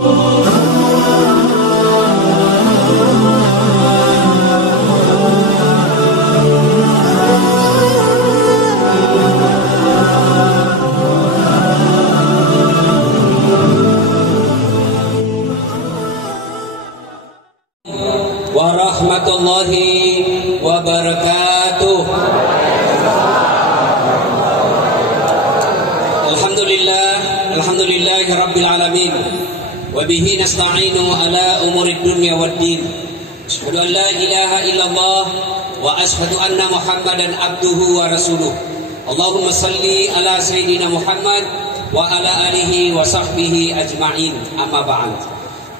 warahmatullahi wabarakatuh. Alhamdulillahi rabbil alamin. Wa bihi nasta'inu ala umurid dunya waddin. Asyhadu an la ilaha illallah wa asyhadu anna Muhammadan abduhu wa rasuluh. Allahumma salli ala sayyidina Muhammad wa ala alihi wa sahbihi ajma'in. Amma ba'd.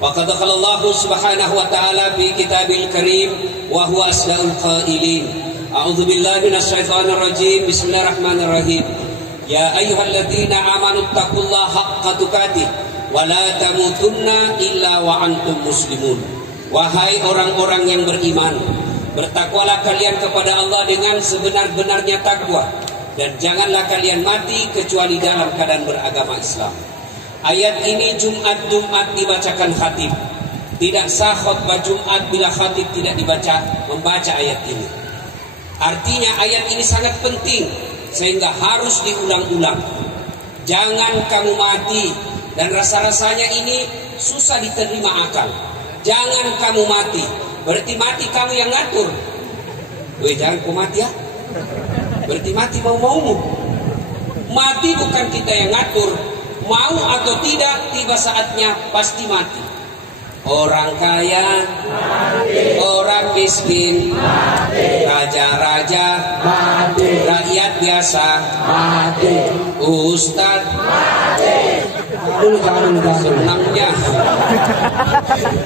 Waqad qala Allah subhanahu wa ta'ala fi kitabil karim wa huwa asdaqul qailin. A'udzu billahi minasyaitonir rajim. Bismillahirrahmanirrahim. Ya ayyuhalladzina amanu taqullaha haqqa tuqatih wa la tamutunna illa wa antum muslimun. Wahai orang-orang yang beriman, bertakwalah kalian kepada Allah dengan sebenar-benarnya takwa, dan janganlah kalian mati kecuali dalam keadaan beragama Islam. Ayat ini Jumat dibacakan khatib. Tidak sah khutbah Jumat bila khatib tidak membaca ayat ini. Artinya ayat ini sangat penting sehingga harus diulang-ulang. Jangan kamu mati, dan rasa-rasanya ini susah diterima akal. Jangan kamu mati, berarti mati kamu yang ngatur. Weh, jangan kau mati ya. Berarti mati mau-maumu. Mati bukan kita yang ngatur. Mau atau tidak, tiba saatnya pasti mati. Orang kaya mati, orang miskin mati, raja-raja mati, rakyat biasa mati, ustad mati. Senangnya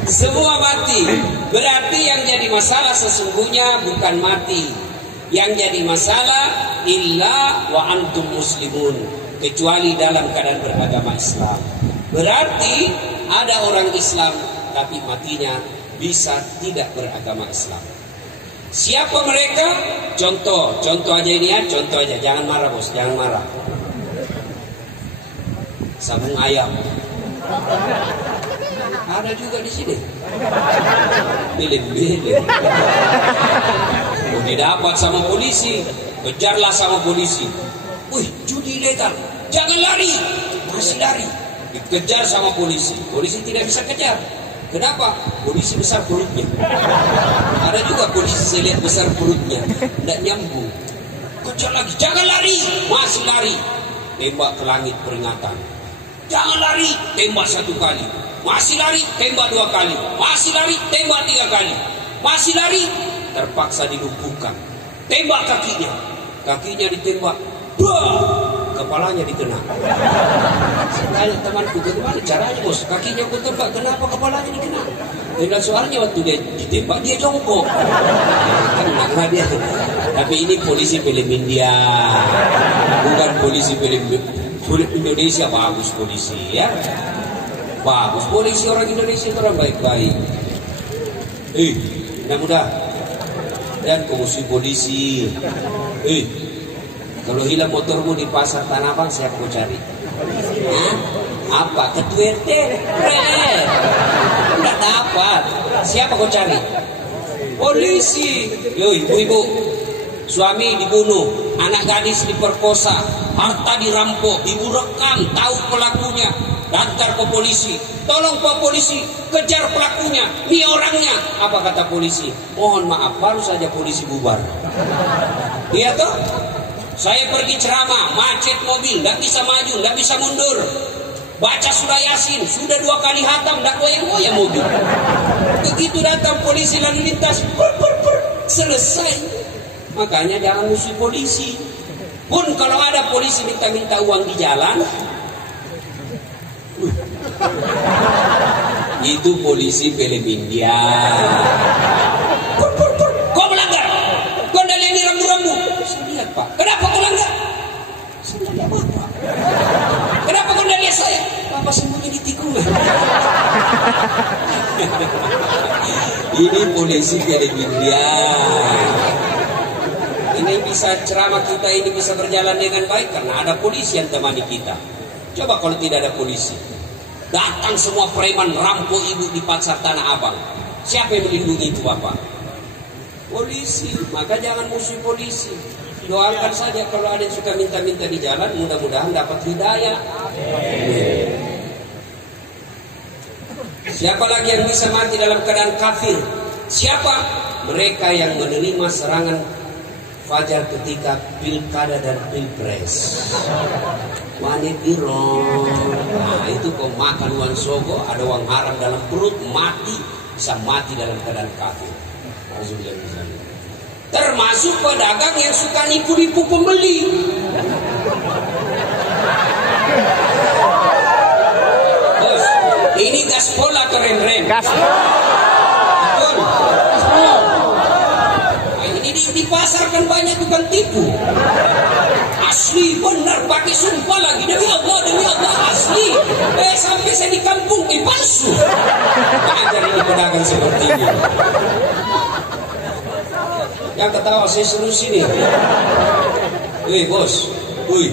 semua mati. Berarti yang jadi masalah sesungguhnya bukan mati. Yang jadi masalah illa wa antum muslimun, kecuali dalam keadaan beragama Islam. Berarti ada orang Islam tapi matinya bisa tidak beragama Islam. Siapa mereka? Contoh aja ini ya, contoh aja. Jangan marah bos, jangan marah. Sabung ayam. Ada juga di sini. Bilin. Udah dapat sama polisi, kejarlah sama polisi. Wih, judi ilegal. Jangan lari, masih lari. Dikejar sama polisi. Polisi tidak bisa kejar. Kenapa? Polisi besar perutnya. Ada juga polisi saya lihat besar perutnya, tidak nyambung. Kejar lagi, jangan lari, masih lari. Tembak ke langit peringatan. Jangan lari, tembak 1 kali. Masih lari, tembak 2 kali. Masih lari, tembak 3 kali. Masih lari, terpaksa dilumpuhkan. Tembak kakinya. Kakinya ditembak. Kepalanya dikena. Saya tanya temanku, bagaimana caranya bos? Kakinya aku tembak, kenapa kepalanya dikena? Dan soalnya waktu dia ditembak dia jongkok. Kena dia. Tapi ini polisi film India, bukan polisi film Indonesia. Bagus polisi ya, bagus polisi orang Indonesia itu orang baik-baik. Anak muda, dan kumusi polisi. Kalau hilang motormu di pasar Tanah Abang, siapa kau cari? Apa? Ketua RT? Tidak dapat. Siapa kau cari? Polisi. Yo, ibu-ibu, suami dibunuh, anak gadis diperkosa, harta dirampok, ibu rekam, tahu pelakunya, daftar ke polisi. Tolong Pak Polisi, kejar pelakunya, ini orangnya. Apa kata polisi? Mohon maaf, baru saja polisi bubar. Iya toh? Saya pergi ceramah, macet mobil, tidak bisa maju, tidak bisa mundur. Baca surah Yasin, sudah 2 kali hatam, tidak goyang-goyang mobil. Begitu datang polisi lalu lintas, selesai. Makanya jangan musuh polisi. Pun kalau ada polisi minta-minta uang di jalan, itu polisi film India. Kau melanggar, kau ini rambu-rambu. Saya lihat Pak, kenapa kau langgar? Saya tidak lihat Bapak. Kenapa kau tidak lihat saya? Bapak sembunyi di tikungan. Ini polisi film India. Ini bisa ceramah kita ini bisa berjalan dengan baik karena ada polisi yang temani kita. Coba kalau tidak ada polisi, Datang semua preman rampok ibu di pasar Tanah Abang. Siapa yang melindungi itu bapak? Polisi. Maka jangan musuh polisi. Doakan saja kalau ada yang suka minta-minta di jalan, mudah-mudahan dapat hidayah. Siapa lagi yang bisa mati dalam keadaan kafir? Siapa? Mereka yang menerima serangan fajar ketika pilkada dan pilpres. Wanit irong. Nah itu kau makan uang sogo, ada uang haram dalam perut, mati, bisa mati dalam keadaan kafir. Termasuk pedagang yang suka nipu-nipu pembeli. Bos, ini gaspol atau rem-rem? Gaspol. Betul. Gaspol. Ini dipasarkan banyak tukang tipu. Asli benar, pakai sumpah lagi, demi Allah asli. Sampai saya di kampung palsu. Ajar ini pedagang seperti ini. Yang ketawa saya suruh sini. Wih bos, wih,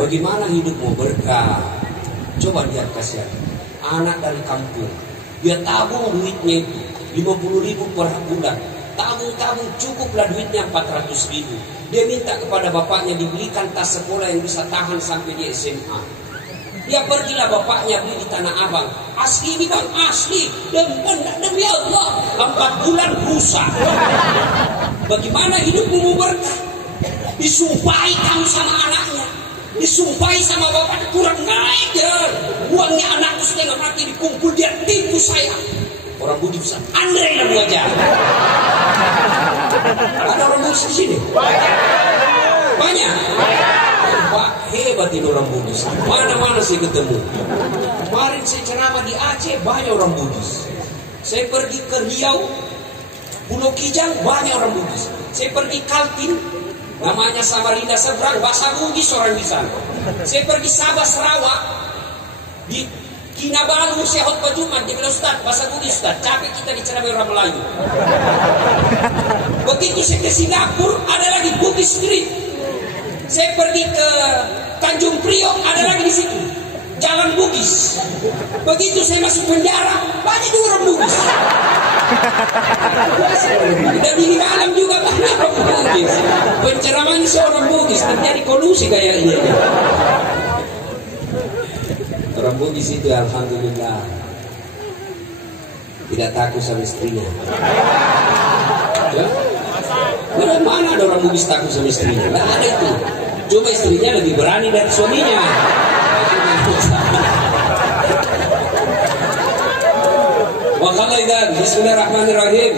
bagaimana hidupmu berkah? Coba lihat kasihan. Anak dari kampung, dia tabung duitnya itu 50.000 per bulan. Tabung-tabung cukuplah duitnya 400.000. Dia minta kepada bapaknya dibelikan tas sekolah yang bisa tahan sampai di SMA. Dia pergilah bapaknya beli di Tanah Abang. Asli ini bang, asli. Demi Allah, 4 bulan rusak. Bagaimana hidupmu berkah? Disumpahi kamu sama anaknya, disumpahi sama bapak, kurang naik ya. Uangnya anakku setengah mati dikumpul, dia tipu saya. Orang budi besar, Andre dan wajah. Ada orang budi di sini? Banyak. Pak, hebat ini orang Budis. Mana-mana saya ketemu. Kemarin saya ceramah di Aceh, banyak orang Budis. Saya pergi ke Riau, Pulau Kijang, banyak orang Budis. Saya pergi Kaltim, namanya Samarinda seberang, bahasa Bugis orang di sana. Saya pergi Sabah Sarawak, di Kinabalu saya khutbah Jumat, dia bilang Ustaz, bahasa Bugis Ustaz, capek kita diceramai orang Melayu. Begitu saya ke Singapura, ada lagi Bugis Street. Saya pergi ke Tanjung Priok, ada lagi di situ Jalan Bugis. Begitu saya masuk penjara, banyak juga orang Bugis. Dan di dalam juga banyak orang Bugis. Penceraman seorang Bugis terjadi kolusi kayaknya. Orang Bugis itu alhamdulillah tidak takut sama istrinya. Ya? Mana ada orang Bugis takut sama istrinya? Tidak ada itu. Cuma istrinya lebih berani dari suaminya. Wa qala idzan bismillahirrahmanirrahim.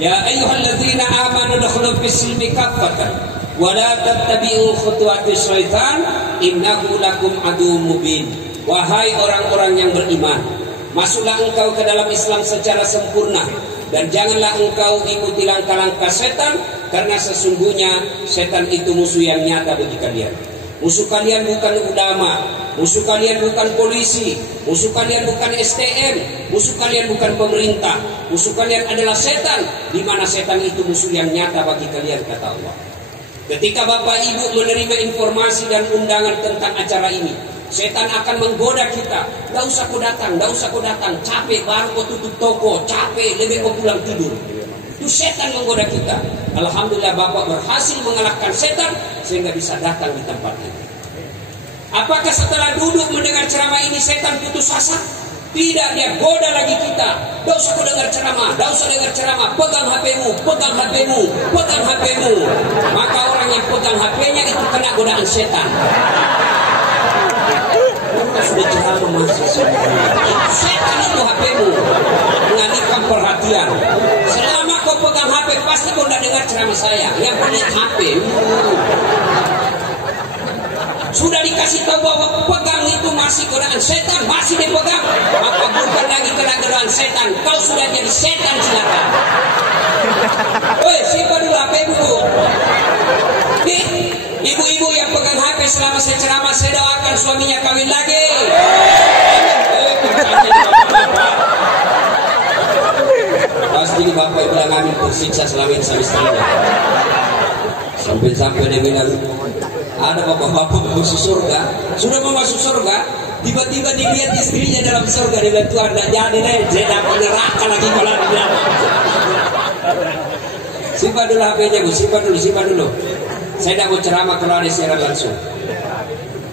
Ya ayyuhalladzina amanu dukhulu fis-silmi kaffatan wa la tattabi'u khutuwatis syaitan innahu lakum aduwwum mubin. Wahai orang-orang yang beriman, masuklah engkau ke dalam Islam secara sempurna dan janganlah engkau ikuti langkah-langkah setan, karena sesungguhnya setan itu musuh yang nyata bagi kalian. Musuh kalian bukan ulama, musuh kalian bukan polisi, musuh kalian bukan STM, musuh kalian bukan pemerintah, musuh kalian adalah setan, di mana setan itu musuh yang nyata bagi kalian, kata Allah. Ketika Bapak Ibu menerima informasi dan undangan tentang acara ini, setan akan menggoda kita. Gak usah kau datang, gak usah kau datang. Capek baru kau tutup toko, capek lebih kau pulang tidur. Itu setan menggoda kita. Alhamdulillah Bapak berhasil mengalahkan setan sehingga bisa datang di tempat ini. Apakah setelah duduk mendengar ceramah ini setan putus asa? Tidak, dia goda lagi kita. Gak usah kau dengar ceramah, gak usah dengar ceramah. Pegang HP-mu, pegang HP-mu, pegang HP-mu. Maka orang yang pegang HP-nya itu kena godaan setan. Sudah ceramah masih setan itu HP-mu, mengalihkan perhatian. Selama kau pegang HP pasti kau tidak dengar ceramah saya. Yang punya HP sudah dikasih tahu bahwa pegang itu masih godaan setan, masih dipegang, maka bukan lagi kena godaan setan. Kau sudah jadi setan silakan. Woi, siapa dulu HP-mu? Ibu-ibu yang pegang HP selama saya ceramah, saya doakan suaminya kawin lagi. Pasti bapak bilang kami tersiksa selama ini sama istrinya. Sampai dia bilang, Ada bapak-bapak masuk surga, sudah mau masuk surga, tiba-tiba dilihat istrinya dalam surga, dia bilang, Tuhan tidak jadi deh, saya dapat neraka lagi kalau dia. Simpan dulu HP-nya, Bu, simpan dulu. Saya tidak mau ceramah kalau ada siaran langsung.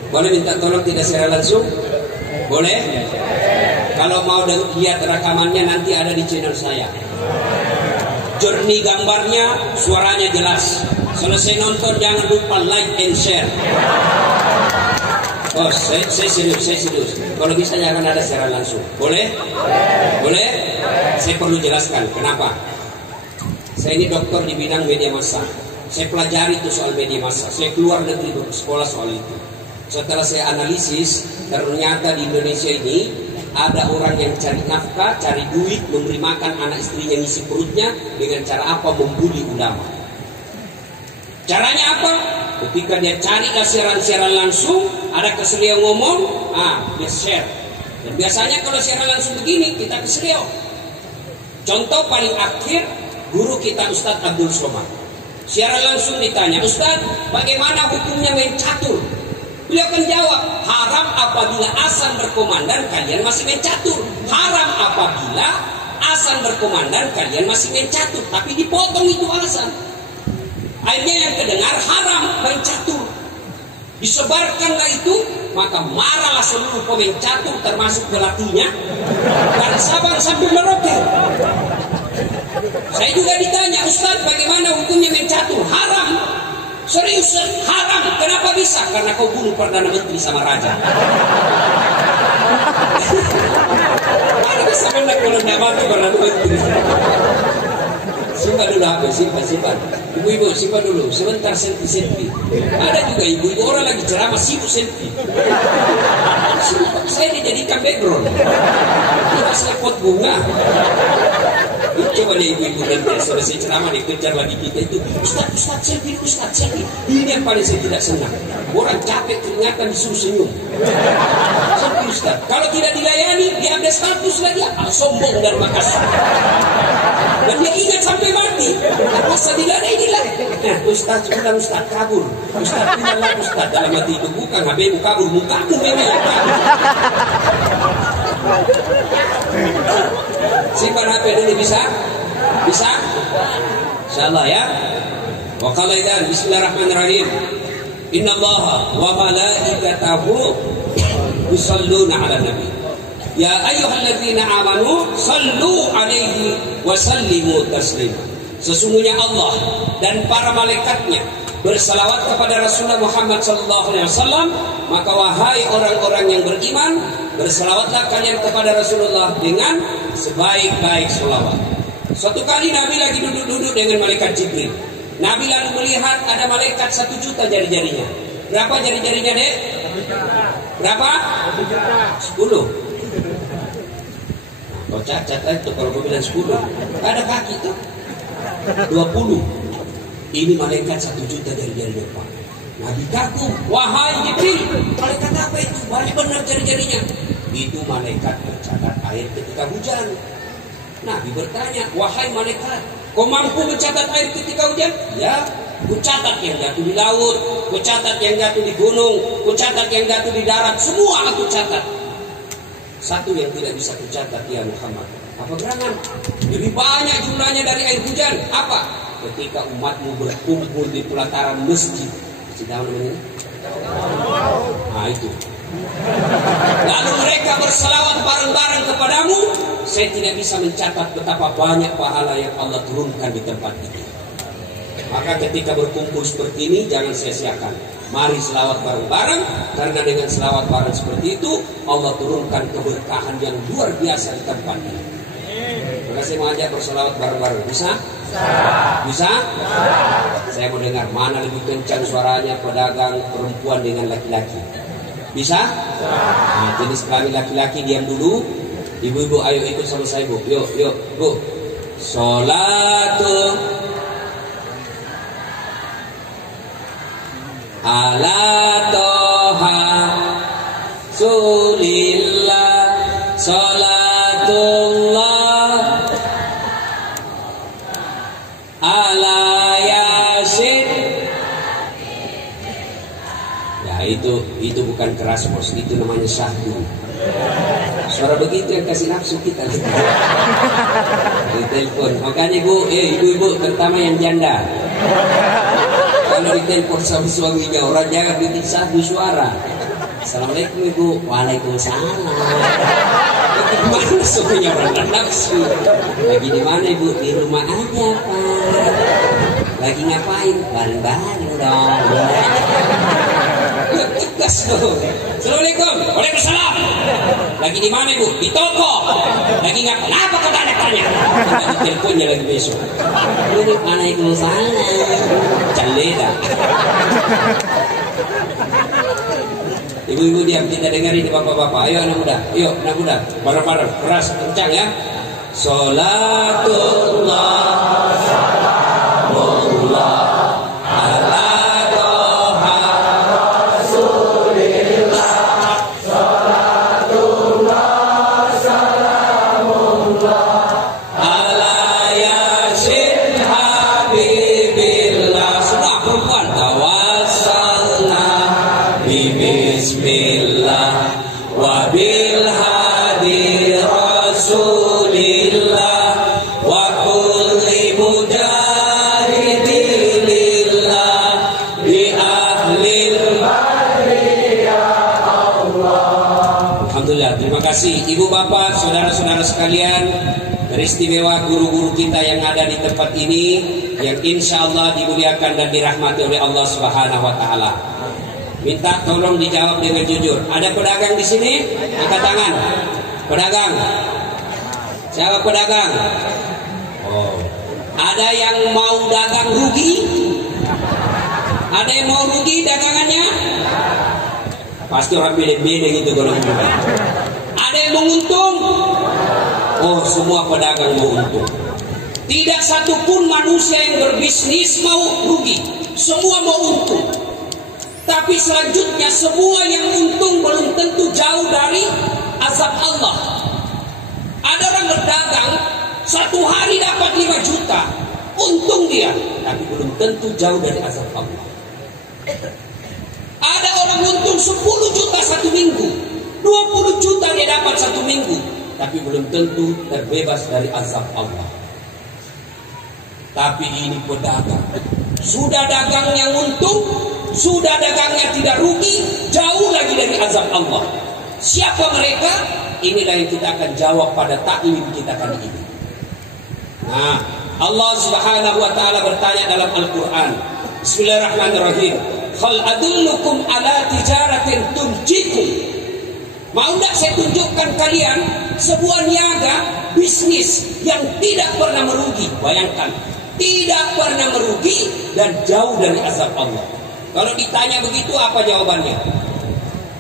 Boleh minta tolong tidak siaran langsung? Boleh? Kalau mau lihat rekamannya nanti ada di channel saya. Jernih gambarnya, suaranya jelas. Selesai nonton jangan lupa like and share. Oh, saya serius. Kalau bisa jangan ada siaran langsung. Boleh? Boleh? Saya perlu jelaskan kenapa. Saya ini dokter di bidang media massa. Saya pelajari itu soal media massa. Saya keluar negeri bersekolah soal itu. Setelah saya analisis, ternyata di Indonesia ini ada orang yang cari nafkah, cari duit, memberi makan anak istrinya, ngisi perutnya dengan cara apa? Membuli ulama. Caranya apa? Ketika dia cari siaran-siaran langsung, ada keselio ngomong, dia share. Dan biasanya kalau siaran langsung begini, kita keselio. Contoh paling akhir, guru kita Ustadz Abdul Somad. Siaran langsung ditanya, Ustadz, bagaimana hukumnya main catur? Beliau akan jawab, haram apabila azan berkumandang kalian masih main catur. Haram apabila azan berkumandang kalian masih main catur. Tapi dipotong itu azan. Akhirnya yang kedengar haram main catur. Disebarkanlah itu, maka marahlah seluruh pemain catur termasuk pelatihnya. Dari Sabang sampai Merauke. Saya juga ditanya, Ustaz bagaimana hukumnya main catur? Haram. Serius, haram. Kenapa bisa? Karena kau bunuh Perdana Menteri sama Raja. Mana bisa menang kalau tidak mati Perdana Menteri? Simpan dulu HP, simpan. Ibu-ibu simpan dulu, sebentar selfie. Ada juga ibu-ibu orang lagi ceramah sibuk selfie. Saya dijadikan background. Kita pot bunga. Coba deh ibu-ibu nanti selesai ceramah dikejar lagi kita itu, Ustaz selfie. Ini yang paling saya tidak senang. Orang capek keringatan disuruh senyum. Selfie Ustaz. Kalau tidak dilayani, dia ada status lagi, sombong dan Makassar. Dan dia ingat sampai mati. Masa tidak ada inilah. Nah, Ustaz bilang Ustaz kabur. Ustaz bilang Ustaz dalam hati itu bukan HBmu kabur, mukamu memang yang kabur. Simpan HP dulu bisa? Bisa? Insyaallah ya. Wa qala idzan bismillahirrahmanirrahim. Innallaha wa malaikatahu yusholluna 'alan nabi. Ya ayyuhalladzina amanu sallu 'alaihi wa sallimu taslima. Sesungguhnya Allah dan para malaikatnya bersalawat kepada Rasulullah Muhammad SAW. Maka wahai orang-orang yang beriman, bersalawatlah kalian kepada Rasulullah dengan sebaik-baik salawat. Suatu kali Nabi lagi duduk-duduk dengan malaikat Jibril. Nabi lalu melihat ada malaikat 1 juta jari-jarinya. Berapa jari-jarinya, Dek? Berapa? 10. Kau cacat itu kalau kau bilang 10. Ada kaki tuh 20. Ini malaikat 1 juta jari-jarinya, Pak. Nabi kagum, wahai Jibril, malaikat apa itu? Banyak benar jari-jarinya. Itu malaikat mencatat air ketika hujan. Nabi bertanya, wahai malaikat, kau mampu mencatat air ketika hujan? Ya, ku catat yang jatuh di laut, ku catat yang jatuh di gunung, ku catat yang jatuh di darat, semua aku catat. Satu yang tidak bisa ku catat, ya Muhammad. Apa gerangan? Lebih banyak jumlahnya dari air hujan. Apa? Ketika umatmu berkumpul di pelataran masjid. Masjid apa namanya? Nah itu. Lalu mereka berselawat bareng-bareng kepadamu. Saya tidak bisa mencatat betapa banyak pahala yang Allah turunkan di tempat itu. Maka ketika berkumpul seperti ini, jangan sia-siakan. Mari selawat bareng-bareng, karena dengan selawat bareng seperti itu Allah turunkan keberkahan yang luar biasa di tempat ini. Maka saya mau ajak berselawat bareng-bareng. Bisa? Bisa? Saya mau dengar mana lebih kencang suaranya pedagang perempuan dengan laki-laki. Bisa? Nah, jenis kelamin laki-laki diam dulu. Ibu-ibu ayo ikut sama saya, Bu. Yuk, Bu. Sholatu ala toha sulillah sholatullah ala yasin itu bukan keras bos, itu namanya syahdu. Suara begitu yang kasih nafsu kita. Di telepon. Makanya ibu-ibu terutama yang janda, kalau ditelepon sama suaminya, orang jangan bikin syahdu suara. Assalamualaikum ibu. Waalaikumsalam. Gimana suaminya orang nafsu? Lagi di mana ibu? Di rumah aja pak. Lagi ngapain? Bareng-bareng dong. Tegas dong. Assalamualaikum. Waalaikumsalam. Lagi di mana ibu? Di toko. Lagi ngapain? Kenapa kau tanya-tanya? Di teleponnya lagi besok. Waalaikumsalam. Caleda. Ibu-ibu diam, kita dengarin bapak-bapak. Ayo anak muda, bareng-bareng, keras, kencang ya. Salatullah, salamullah ala toha rasulillah. Salatullah, salamullah ala yasin habibillah. Semua perempuan tawassalna bismillah wa bil hadi rasulillah wa kulli mujahidin lillah bi ahlil badri ya Allah. Alhamdulillah, terima kasih ibu bapak, saudara-saudara sekalian. Beristimewa guru-guru kita yang ada di tempat ini, yang insya Allah dimuliakan dan dirahmati oleh Allah Subhanahu wa taala. Minta tolong dijawab dengan jujur. Ada pedagang di sini? Angkat tangan. Pedagang. Siapa pedagang? Oh. Ada yang mau dagang rugi? Ada yang mau rugi dagangannya? Pasti orang beda-beda gitu kalau gitu. Ada yang mau untung? Oh, semua pedagang mau untung. Tidak satupun manusia yang berbisnis mau rugi. Semua mau untung. Tapi selanjutnya semua yang untung belum tentu jauh dari azab Allah. Ada orang berdagang satu hari dapat 5 juta, untung dia, tapi belum tentu jauh dari azab Allah. Ada orang untung 10 juta satu minggu, 20 juta dia dapat satu minggu, tapi belum tentu terbebas dari azab Allah. Tapi ini pedagang, sudah dagangnya untung, sudah dagangnya tidak rugi, jauh lagi dari azab Allah. Siapa mereka? Inilah yang kita akan jawab pada taklim kita kali ini. Nah, Allah Subhanahu wa taala bertanya dalam Al-Qur'an. Bismillahirrahmanirrahim. Hal adullukum ala tijaratin tunjikum. Mau enggak saya tunjukkan kalian sebuah niaga bisnis yang tidak pernah merugi? Bayangkan, tidak pernah merugi dan jauh dari azab Allah. Kalau ditanya begitu apa jawabannya?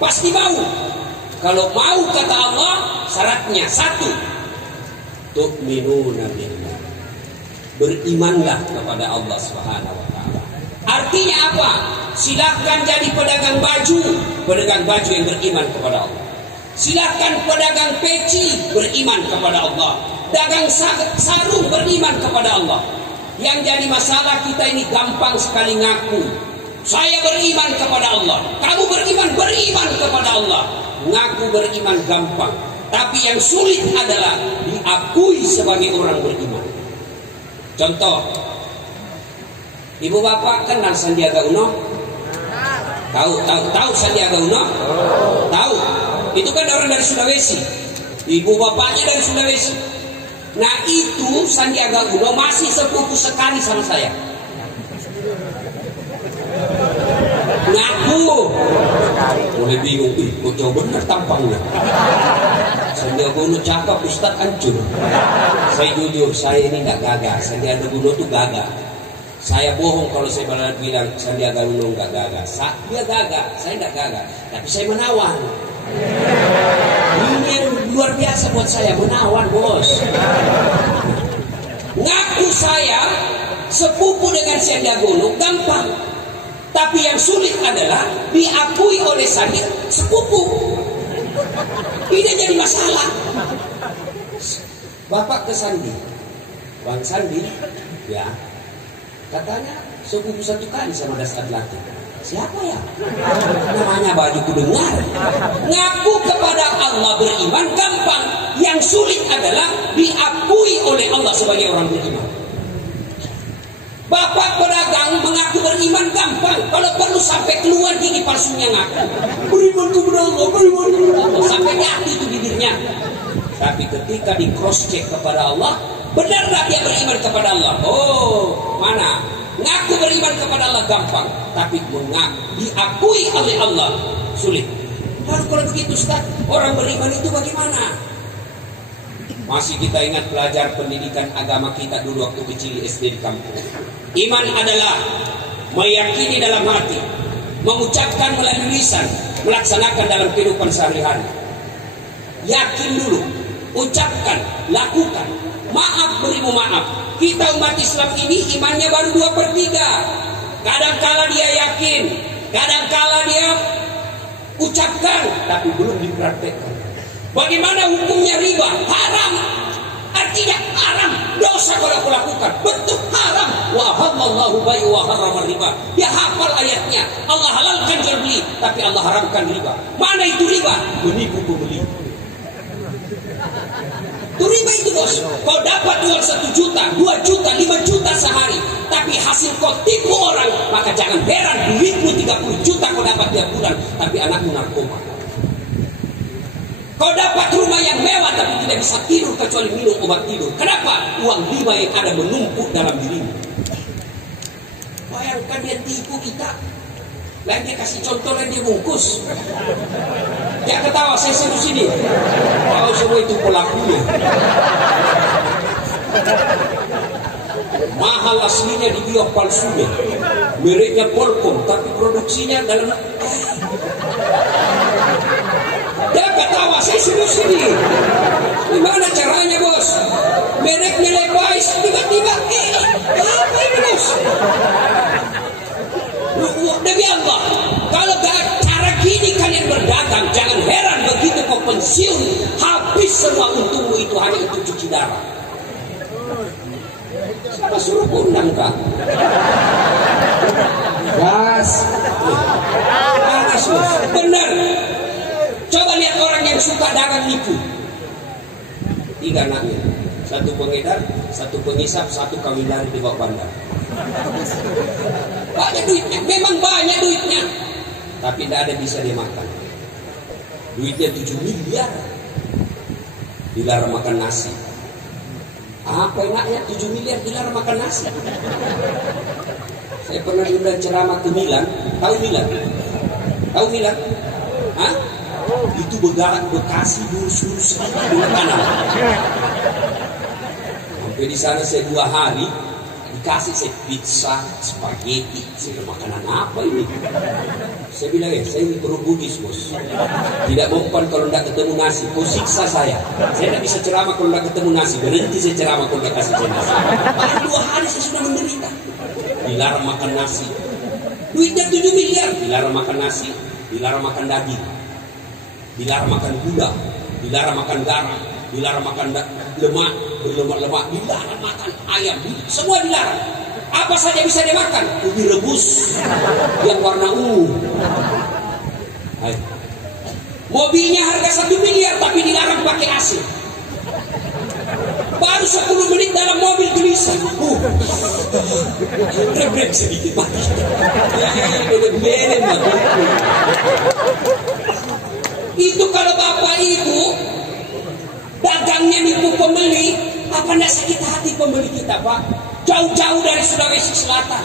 Pasti mau. Kalau mau kata Allah, syaratnya 1, tu'minuna billah. Berimanlah kepada Allah Subhanahu wa taala. Artinya apa? Silakan jadi pedagang baju yang beriman kepada Allah. Silakan pedagang peci beriman kepada Allah. Dagang sarung beriman kepada Allah. Yang jadi masalah kita ini gampang sekali ngaku. Saya beriman kepada Allah. Kamu beriman kepada Allah. Ngaku beriman gampang. Tapi yang sulit adalah diakui sebagai orang beriman. Contoh, ibu bapak kenal Sandiaga Uno? Tahu Sandiaga Uno? Tahu. Itu kan orang dari Sulawesi. Ibu bapaknya dari Sulawesi. Nah itu Sandiaga Uno masih sepupu sekali sama saya. Ngaku. Mulai bingung, kok jauh benar tampangnya. Sandiaga Uno cakap, Ustadz hancur. Saya jujur, saya ini nggak gagah. Sandiaga Uno tuh gagah. Saya bohong kalau saya bilang Sandiaga Uno nggak gagah. Dia gagah, saya nggak gagah. Tapi saya menawan. Ini yang luar biasa buat saya, menawan bos. Ngaku saya sepupu dengan Sandiaga Uno gampang. Tapi yang sulit adalah diakui oleh Sandi sepupu. Ini jadi masalah. Bapak ke Sandi, Bang Sandi, ya, katanya sepupu 1 kali sama Das Adlati. Siapa ya? Namanya baju kudengar. Ngaku kepada Allah beriman gampang. Yang sulit adalah diakui oleh Allah sebagai orang beriman. Bapak pedagang mengaku beriman gampang. Kalau perlu sampai keluar gigi palsunya ngaku. Beriman kepada Allah, beriman kepada Allah. Sampai nyatu itu bibirnya. Tapi ketika di cross check kepada Allah, benarlah dia beriman kepada Allah? Oh, mana? Ngaku beriman kepada Allah gampang, tapi diakui oleh Allah sulit. Lalu kalau begitu Ustaz, orang beriman itu bagaimana? Masih kita ingat pelajar pendidikan agama kita dulu waktu kecil SD di kampung. Iman adalah meyakini dalam hati, mengucapkan melalui lisan, melaksanakan dalam kehidupan sehari-hari. Yakin dulu, ucapkan, lakukan. Maaf berimu maaf. Kita umat Islam ini imannya baru 2/3. Kadangkala dia yakin, kadangkala dia ucapkan, tapi belum dipraktekkan. Bagaimana hukumnya riba? Haram. Artinya haram, dosa kalau aku lakukan, bentuk haram. Wa halallahu bai'a wa harrama riba. Dia hafal ayatnya. Allah halalkan jual beli, tapi Allah haramkan riba. Mana itu riba? Menipu pembeli. Itu riba itu bos. Kau dapat uang 1 juta, 2 juta, 5 juta sehari, tapi hasil kau tipu orang, maka jangan heran duitmu 30 juta kau dapat tiap bulan, tapi anakmu narkoba. Kau dapat rumah yang mewah tapi tidak bisa tidur kecuali minum obat tidur. Kenapa? Uang riba yang ada menumpuk dalam dirimu. Bayangkan dia tipu kita. Lain dia kasih contoh, lain dia bungkus. Dia ketawa, saya seru sini. Kau semua itu pelakunya. Mahal aslinya, dibiok palsunya. Mereknya Polkom, tapi produksinya dalam. Dia ketawa, saya seru sini. Gimana caranya bos? Mereknya Levi's, tiba-tiba apa ini bos? Demi Allah, kalau cara gini kalian berdagang, jangan heran begitu kau pensiun, habis semua untungmu itu hanya untuk cuci darah. Siapa suruh undang kak? Gas, benar. Coba lihat orang yang suka dagang nipu. 3 anaknya, 1 pengedar, 1 pengisap, 1 kawin lari di bawah bandar. Banyak duitnya, memang banyak duitnya, tapi tidak ada bisa dia makan. Duitnya 7 miliar, dilarang makan nasi. Apa enaknya 7 miliar dilarang makan nasi? Saya pernah diundang ceramah ke Milan. Tahu Milan? Tahu Milan? Hah? Itu Bekasi lurus-lurus di kanan. Sampai di sana saya 2 hari. Dikasih saya pizza, spaghetti, saya makanan apa ini? Saya bilang saya ini perlu Buddhis bos. Tidak mempan kalau tidak ketemu nasi. Kau siksa saya. Saya tidak bisa ceramah kalau tidak ketemu nasi. Berhenti saya ceramah kalau tidak kasih saya nasi. Bahkan 2 hari saya sudah menderita. Dilarang makan nasi. Duitnya 7 miliar. Dilarang makan nasi, dilarang makan daging, dilarang makan gula, dilarang makan garam, dilarang makan lemak, berlemak-lemak, dilarang makan ayam, semua dilarang. Apa saja bisa dimakan? Ubi rebus yang warna ungu. Hai. Mobilnya harga 1 miliar tapi dilarang pakai AC. Baru 10 menit dalam mobil gelisah. Rem sedikit mati. Itu kalau bapak ibu dagangnya nipu pembeli, apa tidak sakit hati pembeli kita pak? Jauh-jauh dari Sulawesi Selatan,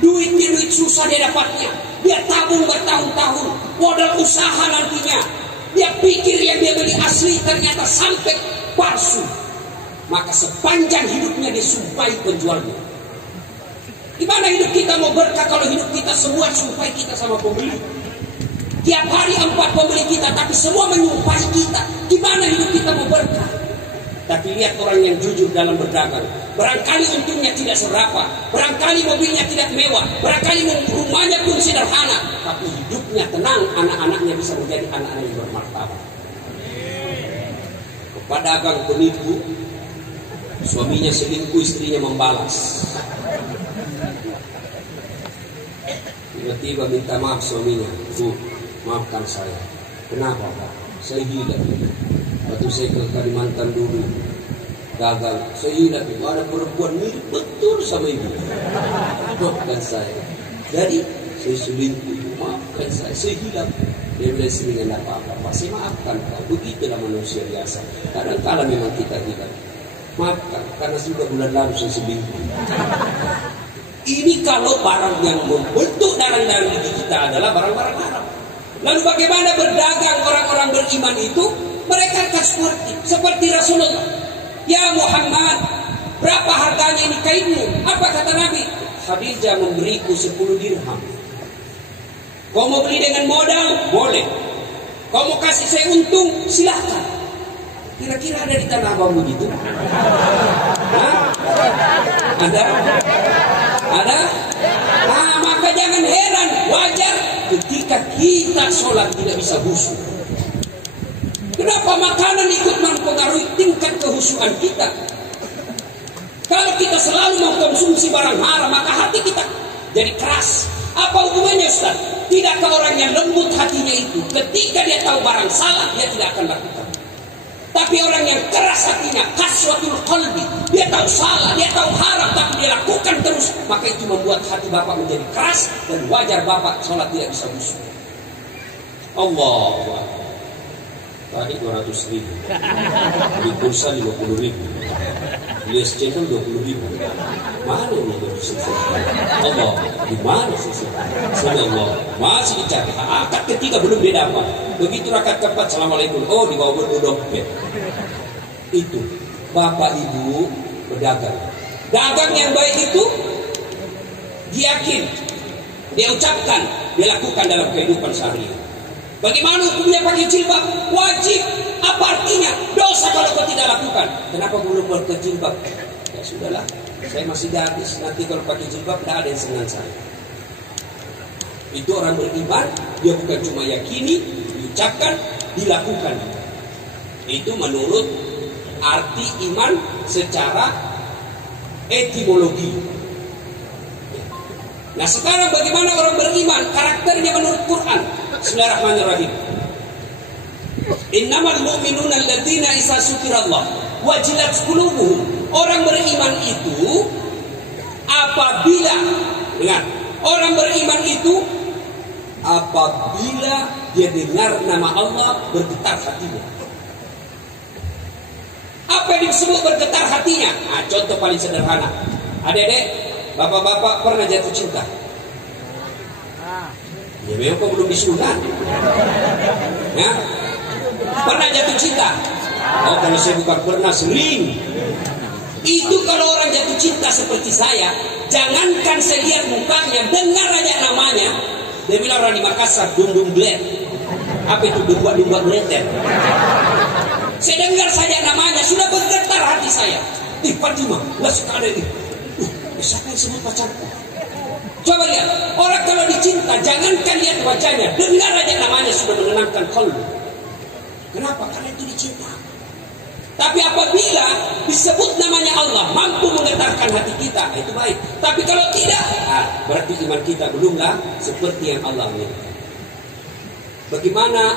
duitnya duit susah dia dapatnya, dia tabung bertahun-tahun, modal usaha nantinya, dia pikir yang dia beli asli ternyata sampai palsu, maka sepanjang hidupnya disumpahi penjualnya. Gimana hidup kita mau berkah kalau hidup kita semua sumpahi kita sama pembeli? Tiap hari 4 pembeli kita, tapi semua menyumpahi kita. Gimana hidup kita mau berkah? Tapi lihat orang yang jujur dalam berdagang. Barangkali untungnya tidak seberapa, barangkali mobilnya tidak mewah, barangkali rumahnya pun sederhana, tapi hidupnya tenang, anak-anaknya bisa menjadi anak-anak yang bermartabat. Pedagang penipu, suaminya selingkuh, istrinya membalas. Tiba-tiba minta maaf suaminya. Bu, maafkan saya. Kenapa Pak? Saya hilang. Waktu saya ke Kalimantan dulu, gagal. Saya hilang. Ada perempuan mirip betul sama ibu. Maafkan saya. Jadi saya selingkuh. Maafkan saya hilang. Dia bilang sering enggak apa-apa. Saya maafkan kau. Begitulah manusia biasa. Kadang-kadang memang kita hilang. Maafkan, karena sudah bulan lalu saya selingkuh. Ini kalau barang yang membentuk dalam diri kita adalah barang-barang haram. Lalu bagaimana berdagang orang-orang beriman itu? Mereka akan seperti Rasulullah. Ya Muhammad, berapa harganya ini kainmu? Apa kata Nabi? Khadijah memberiku 10 dirham. Kau mau beli dengan modal? Boleh. Kau mau kasih saya untung? Silahkan. Kira-kira ada di tanah abang begitu? Ada? Ada? Nah, maka jangan heran, wajar ketika kita sholat tidak bisa khusyuk. Kenapa makanan ikut mempengaruhi tingkat kehusyukan kita? Kalau kita selalu mengkonsumsi barang haram, maka hati kita jadi keras. Apa hubungannya Ustaz? Tidakkah orang yang lembut hatinya itu ketika dia tahu barang salah, dia tidak akan lakukan. Tapi orang yang keras hatinya, kaswatul qalbi, dia tahu salah, dia tahu haram, tapi dia lakukan terus, maka itu membuat hati bapak menjadi keras, dan wajar bapak sholat tidak bisa khusyuk. Allah. Tadi 200.000, di pulsa 50.000, di SCN 20.000. Mana ini 200.000? Allah, di mana sih? Allah, masih dicari. Akad ketiga belum dia dapat. Begitu rakaat keempat, assalamualaikum. Oh, di bawah dompet. Itu bapak ibu berdagang. Dagang yang baik itu diyakin, dia ucapkan, dia lakukan dalam kehidupan sehari. Bagaimana hukumnya pakai jilbab? Wajib. Apa artinya? Dosa kalau kau tidak lakukan. Kenapa belum pakai jilbab? Ya sudahlah, saya masih gadis. Nanti kalau pakai jilbab tidak ada yang senang saya. Itu orang beriman. Dia bukan cuma yakini, diucapkan, dilakukan. Itu menurut arti iman secara etimologi. Nah sekarang bagaimana orang beriman? Karakternya menurut Quran. Bismillahirrahmanirrahim. Innamal mu'minuna alladzina idza dzukirallah wajilat qulubuhum. Orang beriman itu apabila, dengar, orang beriman itu apabila dia dengar nama Allah bergetar hatinya. Apa yang disebut bergetar hatinya? Nah, contoh paling sederhana. Adik-adik, bapak-bapak pernah jatuh cinta? Ya memang kok belum disunat. Ya? Pernah jatuh cinta? Oh kalau saya bukan pernah, sering. Itu kalau orang jatuh cinta seperti saya, jangankan saya lihat mukanya, dengar aja namanya. Dia bilang orang di Makassar, dum-dum gled. Apa itu dumba-dumba gleder? Saya dengar saja namanya, sudah bergetar hati saya. Fatimah, lah suka ada ini. Siapa yang sebut pacarku? Coba lihat, orang kalau dicinta, jangankan lihat wajahnya, dengar aja namanya sudah menenangkan kalbu. Kenapa? Karena itu dicinta. Tapi apabila disebut namanya Allah, mampu menggetarkan hati kita, itu baik. Tapi kalau tidak, berarti iman kita belumlah seperti yang Allah inginkan. Bagaimana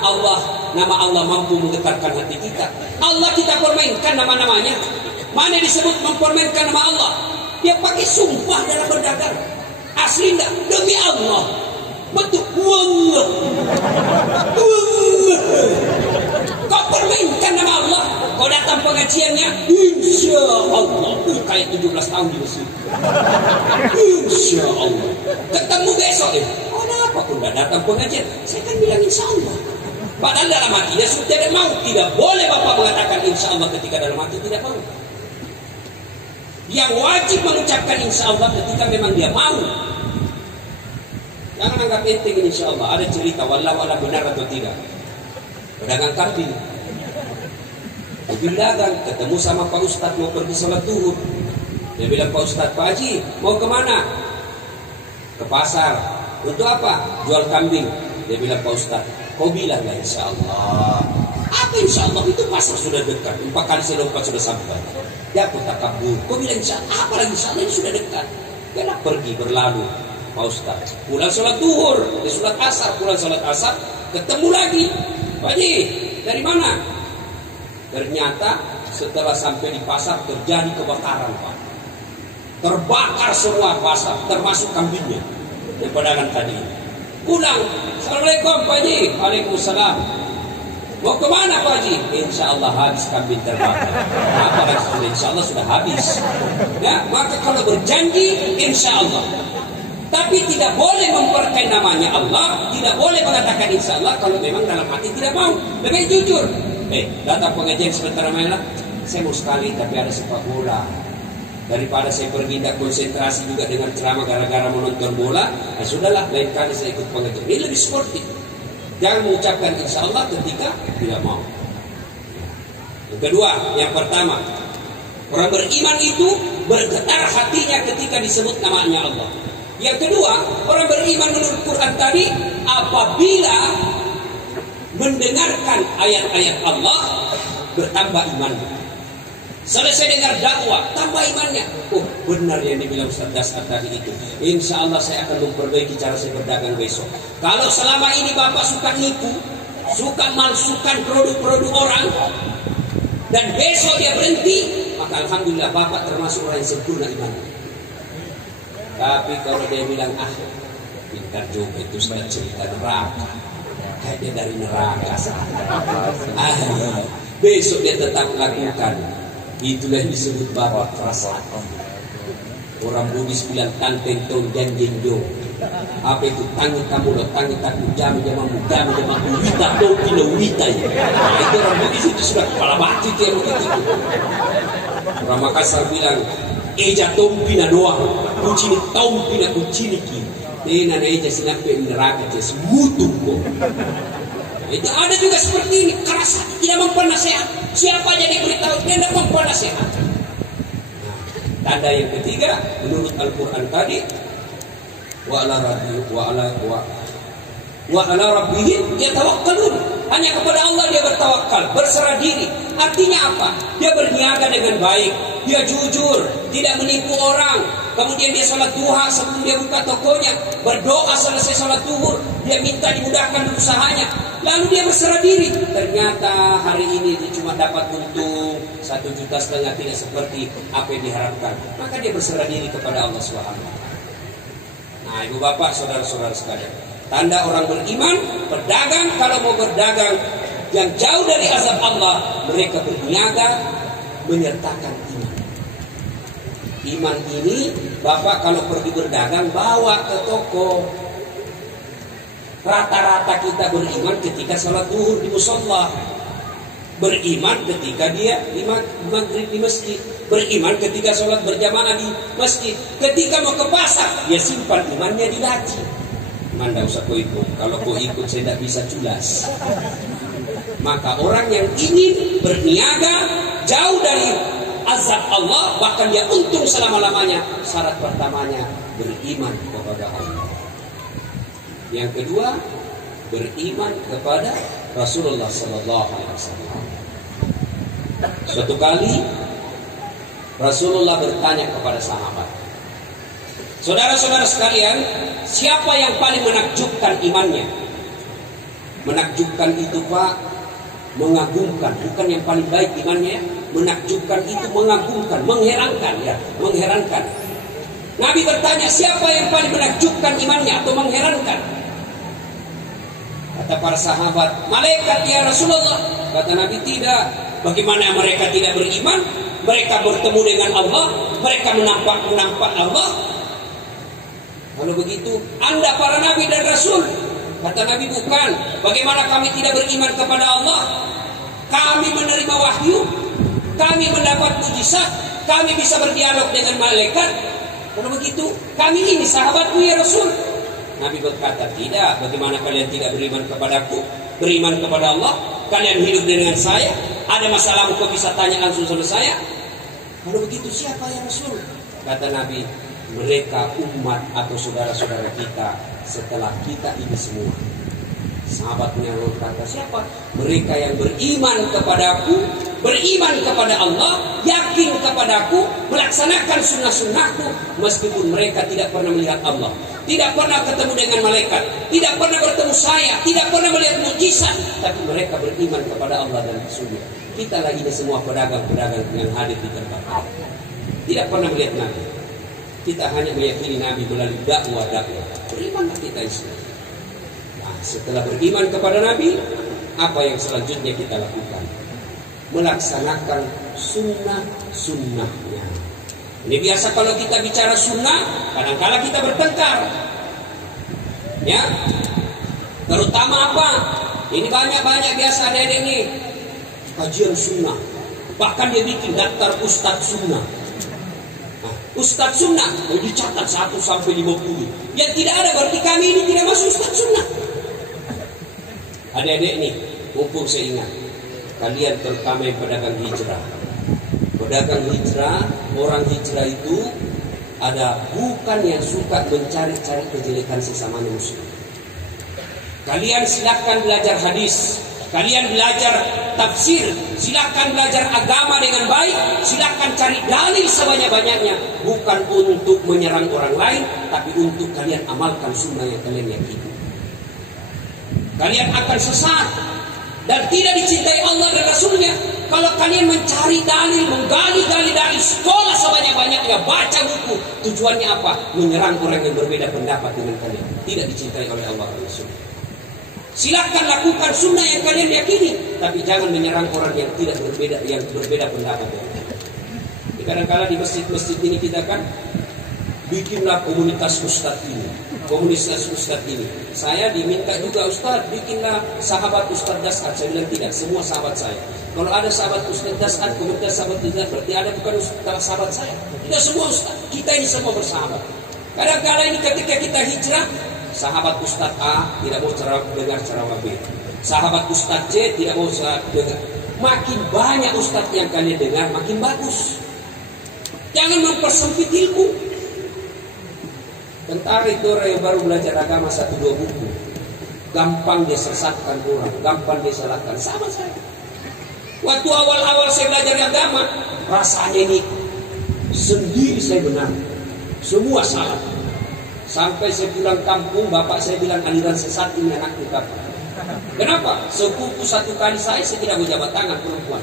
nama Allah mampu menggetarkan hati kita? Allah kita permainkan nama-namanya. Mana disebut mempermainkan nama Allah? Dia pakai sumpah dalam berdagang. Asli enggak? Demi Allah. Betul. Wallah. Kau permainkan nama Allah. Kau datang pengajiannya, insya Allah. Kayak 17 tahun di Mesir. Insya Allah. Ketemu besok ya. Kenapa kau tidak datang pengajian? Saya kan bilang insya Allah. Padahal dalam hatinya sudah tidak mau. Tidak boleh bapak mengatakan insya Allah ketika dalam hati tidak mau. Yang wajib mengucapkan insya Allah ketika memang dia mau. Jangan anggap enteng insya Allah. Ada cerita wallahu a'lam benar atau tidak. Pedagang kambing. Mobil dagang ketemu sama Pak Ustadz mau pergi sholat duhur. Dia bilang, Pak Ustadz, Pak Haji mau kemana? Ke pasar. Untuk apa? Jual kambing. Dia bilang, Pak Ustadz, kau bilang lah insya Allah. Apa insya Allah? Itu pasar sudah dekat. 4 kali saya lompat sudah sampai. Ya aku tak kabur. Kau bilang insya Allah. Apa lagi insya Allah? Ini sudah dekat. Kenapa pergi berlalu? Pak Ustaz. Pulang sholat duhur, sholat asar, pulang sholat asar, ketemu lagi. Pak Haji, dari mana? Ternyata setelah sampai di pasar terjadi kebakaran, Pak. Terbakar semua pasar, termasuk kambingnya yang pedagang tadi. Pulang, Assalamualaikum Pak Haji. Waalaikumsalam. Mau kemana Pak Haji? Insya Allah habis kambing terbakar. Apalagi sudah insya Allah sudah habis. Ya, maka kalau berjanji insya Allah. Tapi tidak boleh memperkaya namanya Allah, tidak boleh mengatakan insya Allah kalau memang dalam hati tidak mau. Lebih jujur. Datang pengajian sebentar mainlah. Saya mau sekali tapi ada sepak bola. Daripada saya pergi tidak konsentrasi juga dengan ceramah gara-gara menonton bola, sudahlah lain kali saya ikut pengajian. Ini lebih sportif. Jangan mengucapkan insya Allah ketika tidak mau. Yang kedua, yang pertama, orang beriman itu bergetar hatinya ketika disebut namanya Allah. Yang kedua, orang beriman menurut Quran tadi apabila mendengarkan ayat-ayat Allah bertambah imannya. Selesai dengar dakwah, tambah imannya. Oh, benar yang dibilang Ustaz Dasar tadi itu. Insya Allah saya akan memperbaiki cara saya berdagang besok. Kalau selama ini Bapak suka nipu, suka malsukan produk-produk orang, dan besok dia berhenti, maka Alhamdulillah Bapak termasuk orang yang sempurna imannya. Tapi kalau dia bilang, pintar juga itu sudah cerita neraka. Kayak dia dari neraka saja. Besok dia tetap lakukan. Itulah yang disebut bapak perasaan. Orang Buddhis bilang tanteng tong janjenjo. Apa itu tangi kamu lo tangi takut jam wita tong pino wita ya. Itu orang Buddhis itu sudah kepala batu itu yang begitu. Orang Makassar bilang eja tong pina doang, kucini tong pina kucini ki. Nena eja sinampe neraka tes mutu kok. Itu ada juga seperti ini, keras hati, tidak mempan nasihat. Siapa jadi beritahu dia tidak mempan nasihat. Tanda yang ketiga menurut Al-Quran tadi, wa ala rabbihim yatawakkalun. Hanya kepada Allah dia bertawakal, berserah diri. Artinya apa? Dia berniaga dengan baik, dia jujur, tidak menipu orang. Kemudian dia sholat duha sebelum dia buka tokonya, berdoa selesai sholat duhur, dia minta dimudahkan usahanya. Lalu dia berserah diri. Ternyata hari ini dia cuma dapat untung 1,5 juta, tidak seperti apa yang diharapkan. Maka dia berserah diri kepada Allah SWT. Nah, ibu bapak, saudara-saudara sekalian, tanda orang beriman, berdagang kalau mau berdagang yang jauh dari azab Allah, mereka berniaga menyertakan iman. Iman ini, bapak kalau pergi berdagang bawa ke toko. Rata-rata kita beriman ketika sholat duhur di musola, beriman ketika dia maghrib di masjid, beriman ketika sholat berjamaah di masjid. Ketika mau ke pasar, dia simpan imannya di laci. Manda usah kau ikut, kalau kau ikut saya tidak bisa culas. Maka orang yang ingin berniaga jauh dari azab Allah, bahkan dia untung selama-lamanya, syarat pertamanya beriman kepada Allah. Yang kedua, beriman kepada Rasulullah Sallallahu Alaihi Wasallam. Suatu kali Rasulullah bertanya kepada sahabat, saudara-saudara sekalian, siapa yang paling menakjubkan imannya? Menakjubkan itu Pak, mengagumkan, bukan yang paling baik imannya. Menakjubkan itu mengagumkan, mengherankan ya, mengherankan. Nabi bertanya, siapa yang paling menakjubkan imannya atau mengherankan? Kata para sahabat, malaikat ya Rasulullah. Kata Nabi, tidak. Bagaimana mereka tidak beriman? Mereka bertemu dengan Allah, mereka menampak Allah. Kalau begitu, Anda para Nabi dan Rasul. Kata Nabi, bukan. Bagaimana kami tidak beriman kepada Allah? Kami menerima wahyu, kami mendapat mujizat, kami bisa berdialog dengan malaikat. Kalau begitu, kami ini sahabatmu ya Rasul. Nabi berkata, tidak. Bagaimana kalian tidak beriman kepadaku? Beriman kepada Allah? Kalian hidup dengan saya? Ada masalah kau bisa tanya langsung sama saya? Kalau begitu siapa ya Rasul? Kata Nabi, mereka umat atau saudara-saudara kita setelah kita ini semua. Sahabatnya berkata, siapa? Mereka yang beriman kepadaku, beriman kepada Allah, yakin kepada kepadaku, melaksanakan sunnah-sunnahku, meskipun mereka tidak pernah melihat Allah, tidak pernah ketemu dengan malaikat, tidak pernah bertemu saya, tidak pernah melihat mukjizat, tapi mereka beriman kepada Allah dan Rasulnya. Kita lagi ini semua pedagang-pedagang yang hadir di tempat ini, tidak pernah melihat Nabi. Kita hanya meyakini Nabi melalui dakwah-dakwah. Berimanlah kita Islam. Nah, setelah beriman kepada Nabi, apa yang selanjutnya kita lakukan? Melaksanakan sunnah-sunnahnya. Ini biasa kalau kita bicara sunnah, kadang-kala kita bertengkar. Ya, terutama apa? Ini banyak biasa ada ini kajian sunnah. Bahkan dia bikin daftar Ustadz sunnah. Nah, Ustadz sunnah dicatat 1 sampai 50. Yang tidak ada berarti kami ini tidak masuk Ustadz sunnah. Adik-adik nih, mumpung saya ingat, kalian terutama yang pedagang hijrah. Pedagang hijrah, orang hijrah itu ada bukan yang suka mencari-cari kejelekan sesama manusia. Kalian silakan belajar hadis, kalian belajar tafsir, silakan belajar agama dengan baik, silakan cari dalil sebanyak-banyaknya, bukan untuk menyerang orang lain, tapi untuk kalian amalkan sunnah yang kalian yakini. Kalian akan sesat dan tidak dicintai Allah dan Rasulnya kalau kalian mencari dalil, menggali dalil, sekolah sebanyak-banyaknya, baca buku. Tujuannya apa? Menyerang orang yang berbeda pendapat dengan kalian, tidak dicintai oleh Allah dan Rasulnya. Silakan lakukan sunnah yang kalian yakini, tapi jangan menyerang orang yang tidak berbeda, yang berbeda pendapat. Kadang-kadang di masjid-masjid ini kita kan bikinlah komunitas ustadz ini, komunitas ustadz ini. Saya diminta juga, Ustadz bikinlah sahabat Ustadz Das'ad. Saya bilang tidak, semua sahabat saya. Kalau ada sahabat Ustadz Das'ad, komunitas sahabat Ustadz, berarti ada bukan sahabat saya. Tidak semua ustadz, kita ini semua bersahabat. Kadang-kadang ini ketika kita hijrah, sahabat Ustadz A tidak mau dengar ceramah B, sahabat Ustadz C tidak mau dengar. Makin banyak ustadz yang kalian dengar, makin bagus. Jangan mempersempit ilmu. Tentara itu orang yang baru belajar agama 1-2 buku, gampang dia sesatkan orang, gampang dia salahkan. Sama saya. Waktu awal-awal saya belajar agama, rasanya ini sendiri saya benar, semua salah. Sampai saya pulang kampung, bapak saya bilang aliran sesat ini anak kita. Kenapa? Sepupu satu kali saya tidak mau jabat tangan perempuan.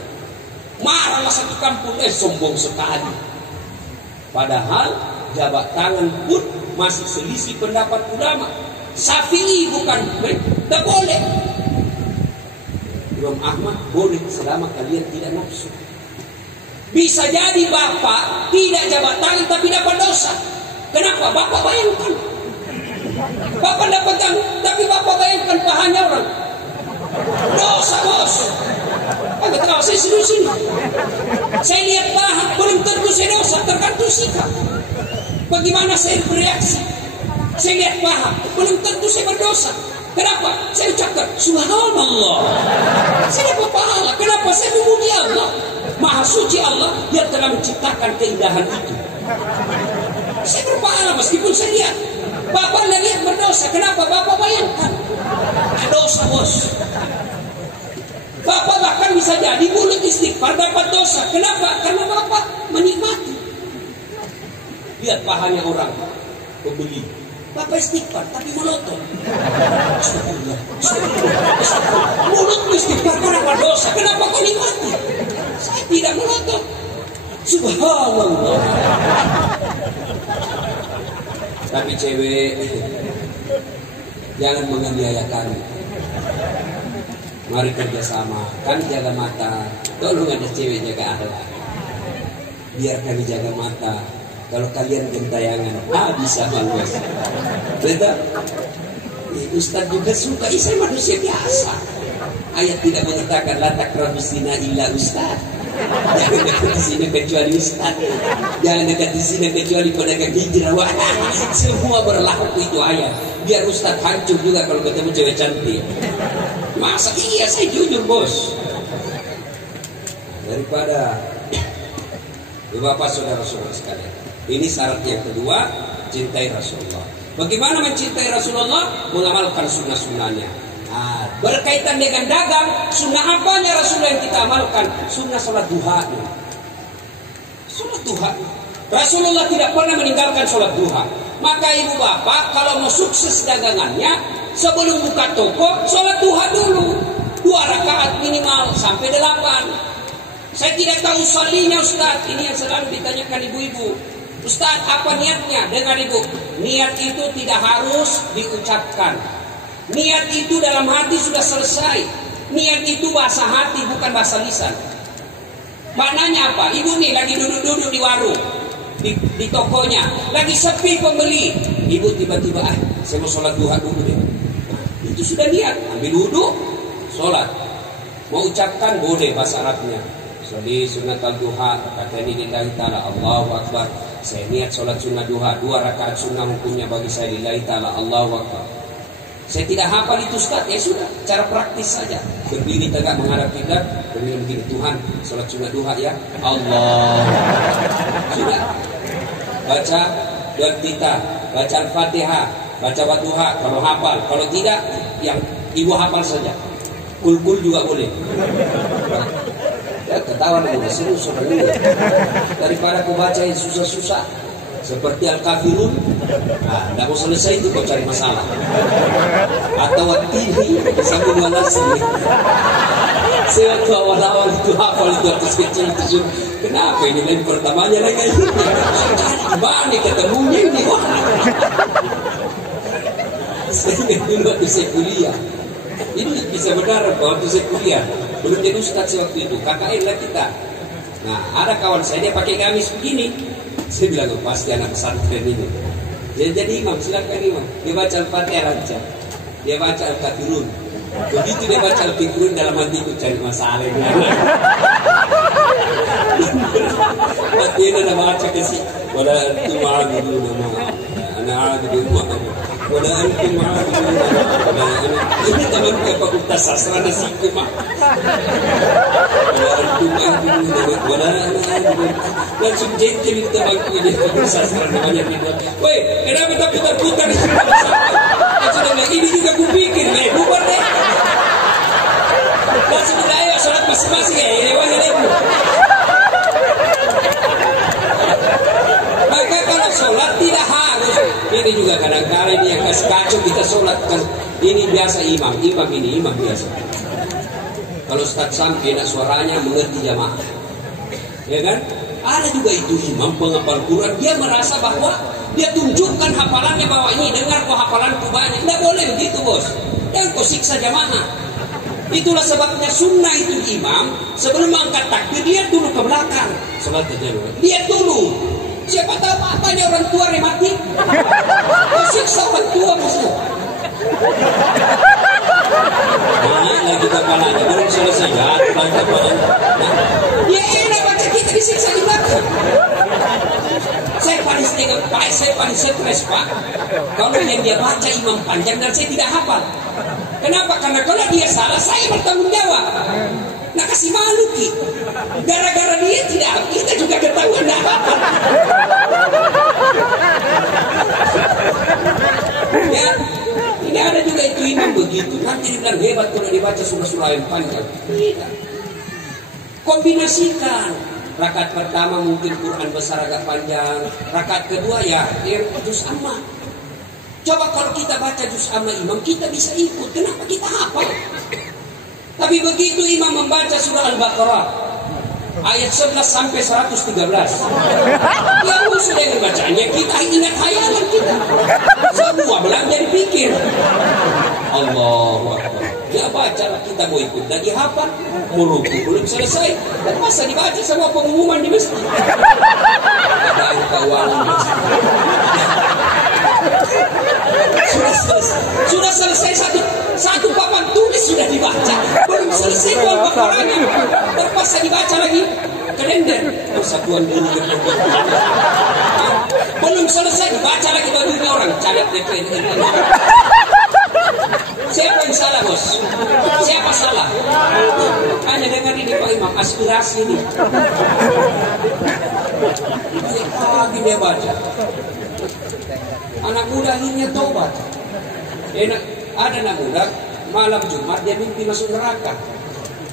Marahlah satu kampung, sombong sekali. Padahal jabat tangan pun masih selisih pendapat ulama. Syafi'i bukan, tak boleh. Imam Ahmad boleh selama kalian tidak nafsu. Bisa jadi bapak tidak jabat tangan tapi dapat dosa. Kenapa? Bapak bayangkan. Bapak tidak pegang, tapi bapak bayangkan pahanya orang. Dosa bos. Agak tahu saya sini. Saya lihat paha, belum tentu saya dosa, tergantung sikap. Bagaimana saya bereaksi? Saya lihat paha, belum tentu saya berdosa. Kenapa? Saya ucapkan Subhanallah, saya dapat pahala. Kenapa? Saya memuji Allah. Maha suci Allah yang telah menciptakan keindahan itu. Saya berpahala meskipun saya lihat. Bapak lihat berdosa. Kenapa? Bapak bayangkan dosa bos. Bapak bahkan bisa jadi mulut istighfar dapat dosa. Kenapa? Karena bapak menikmati. Lihat pahanya orang pembeli, bapak istighfar tapi melotot. Mulut istighfar kenapa dosa? Kenapa kau nikmati? Saya tidak melotot. Subhanallah. Tapi cewek jangan menganiaya kami. Mari kerjasama, kan jaga mata. Tolong ada cewek jaga akhlak. Biar kami jaga mata. Kalau kalian gentayangan, bisa bagus. Betul? Ustaz juga suka. Saya manusia biasa. Ayat tidak mengatakan la takrabu zina illa ustaz. Jangan dekat di sini kecuali ustaz. Jangan dekat di sini kecuali pedagang hijrah. Wah, semua berlaku itu ayat. Biar ustaz hancur juga kalau ketemu cewek cantik. Masa iya, saya jujur bos. Daripada Bapak saudara-saudara sekalian, ini syarat yang kedua, cintai Rasulullah. Bagaimana mencintai Rasulullah? Mengamalkan sunnah-sunnahnya. Nah, berkaitan dengan dagang, sunnah apanya Rasulullah yang kita amalkan? Sunnah sholat duha. Sholat duha. Rasulullah tidak pernah meninggalkan sholat duha. Maka ibu bapak kalau mau sukses dagangannya, sebelum buka toko, sholat duha dulu. 2 rakaat minimal sampai 8. Saya tidak tahu sholinya Ustaz. Ini yang selalu ditanyakan ibu-ibu. Ustaz, apa niatnya? Dengar ibu, niat itu tidak harus diucapkan. Niat itu dalam hati sudah selesai. Niat itu bahasa hati, bukan bahasa lisan. Maknanya apa? Ibu nih lagi duduk-duduk di warung, di tokonya, lagi sepi pembeli. Ibu tiba-tiba, saya mau sholat duha dulu deh. Itu sudah niat, ambil wudhu, sholat. Mau ucapkan boleh bahasa Arabnya. Sholli sunat al-duha, kata ini lillahi ta'ala, Allahu Akbar. Saya niat sholat sunnah duha, 2 rakaat sunnah hukumnya bagi saya lillahi ta'ala, Allahu Akbar. Saya tidak hafal itu Ustaz, ya sudah, cara praktis saja. Berdiri tegak menghadap kiblat, begini Tuhan, sholat sunnah duha ya, Allah. Sudah. Baca doa kita, baca Al-Fatihah, baca Wadduha kalau hafal, kalau tidak yang ibu hafal saja. Kul-kul juga boleh. Ya, ketawa lagi serius sebenarnya. Daripada aku baca yang susah-susah seperti Al-Kafirun, tidak mau selesai itu kau cari masalah. Atau At-Tini sambil walasi. Saya waktu awal-awal itu hafal itu waktu kecil itu. Kenapa ini lain pertamanya lagi ini? Gimana ketemunya ini? Saya ingat dulu waktu saya kuliah. Ini bisa benar waktu saya kuliah. Belum jadi ustaz waktu itu, KKN lah kita. Nah, ada kawan saya dia pakai gamis begini. Saya bilang, pasti anak pesantren ini. Dia jadi imam, silakan imam. Dia baca Al-Fatihah lancar. Dia baca Al-Kafirun. Begitu dia baca Al-Kafirun dalam hati itu cari masalah ini. Tapi dia ada baca kasih. Wala antum ma'abudun ana a'budu ma'abudun. Wala antum ma'abudun. Ini teman ke fakultas sastra nasiku mah. Wala antum ma'abudun. Wala a'budu. Langsung jengkel itu bangku ini fakultas sastra namanya bilang, woi, kenapa tak putar-putar di sini? Langsung bilang, ini juga kupikir, bubar deh. Langsung bilang, ayo sholat masing-masing ya, ini wajah lebu. Maka kalau sholat tidak harus. Ini juga kadang-kadang ini yang kasih kacau kita sholat kan. Ini biasa imam biasa. Kalau Ustaz sampai nak suaranya mengerti jamaah, ya kan? Ada juga itu imam penghafal Quran, dia merasa bahwa dia tunjukkan hafalannya bahwa ini dengar kok hafalanku banyak. Tidak boleh begitu bos. Jangan kau siksa jamaah. Itulah sebabnya sunnah itu imam sebelum angkat takbir dia dulu ke belakang. Sholat dulu. Lihat dulu. Siapa tahu apanya orang tua yang mati. Kau siksa orang tua musuh. Nah, lagi kepalanya belum selesai jatuh lagi kepalanya. Ya enak baca kita disiksa di belakang. Saya paling stres Pak. Kalau yang dia baca imam panjang dan saya tidak hafal. Kenapa? Karena kalau dia salah saya bertanggung jawab. Nah kasih malu Ki. Gara-gara dia tidak, kita juga ketahuan dah hafal. Ya, ini ada juga itu imam begitu. Nanti dibilang hebat kalau dibaca surah-surah yang panjang. Tidak. Kombinasikan. Rakaat pertama mungkin Quran besar agak panjang. Rakaat kedua ya juz amma. Coba kalau kita baca juz amma imam, kita bisa ikut. Kenapa kita hafal? Tapi begitu imam membaca surah Al-Baqarah ayat 11 sampai 113. Ya sudah yang bacanya kita ingat hayalan kita. Semua belanja dipikir. Allahu Akbar. Ya bacalah kita mau ikut dan dihafal. Muruku belum selesai dan masa dibaca semua pengumuman di masjid. Ada keuangan masjid. Sudah selesai satu papan tulis sudah dibaca, belum selesai Al-Baqarahnya, terpaksa dibaca lagi kalender persatuan diri belum selesai dibaca lagi bajunya orang cadat DPR. Siapa yang salah bos? Siapa salah? Hanya dengar ini Pak Imam aspirasi ini. Lagi dia baca. Anak muda akhirnya tobat. Ada anak muda malam Jumat dia mimpi masuk neraka.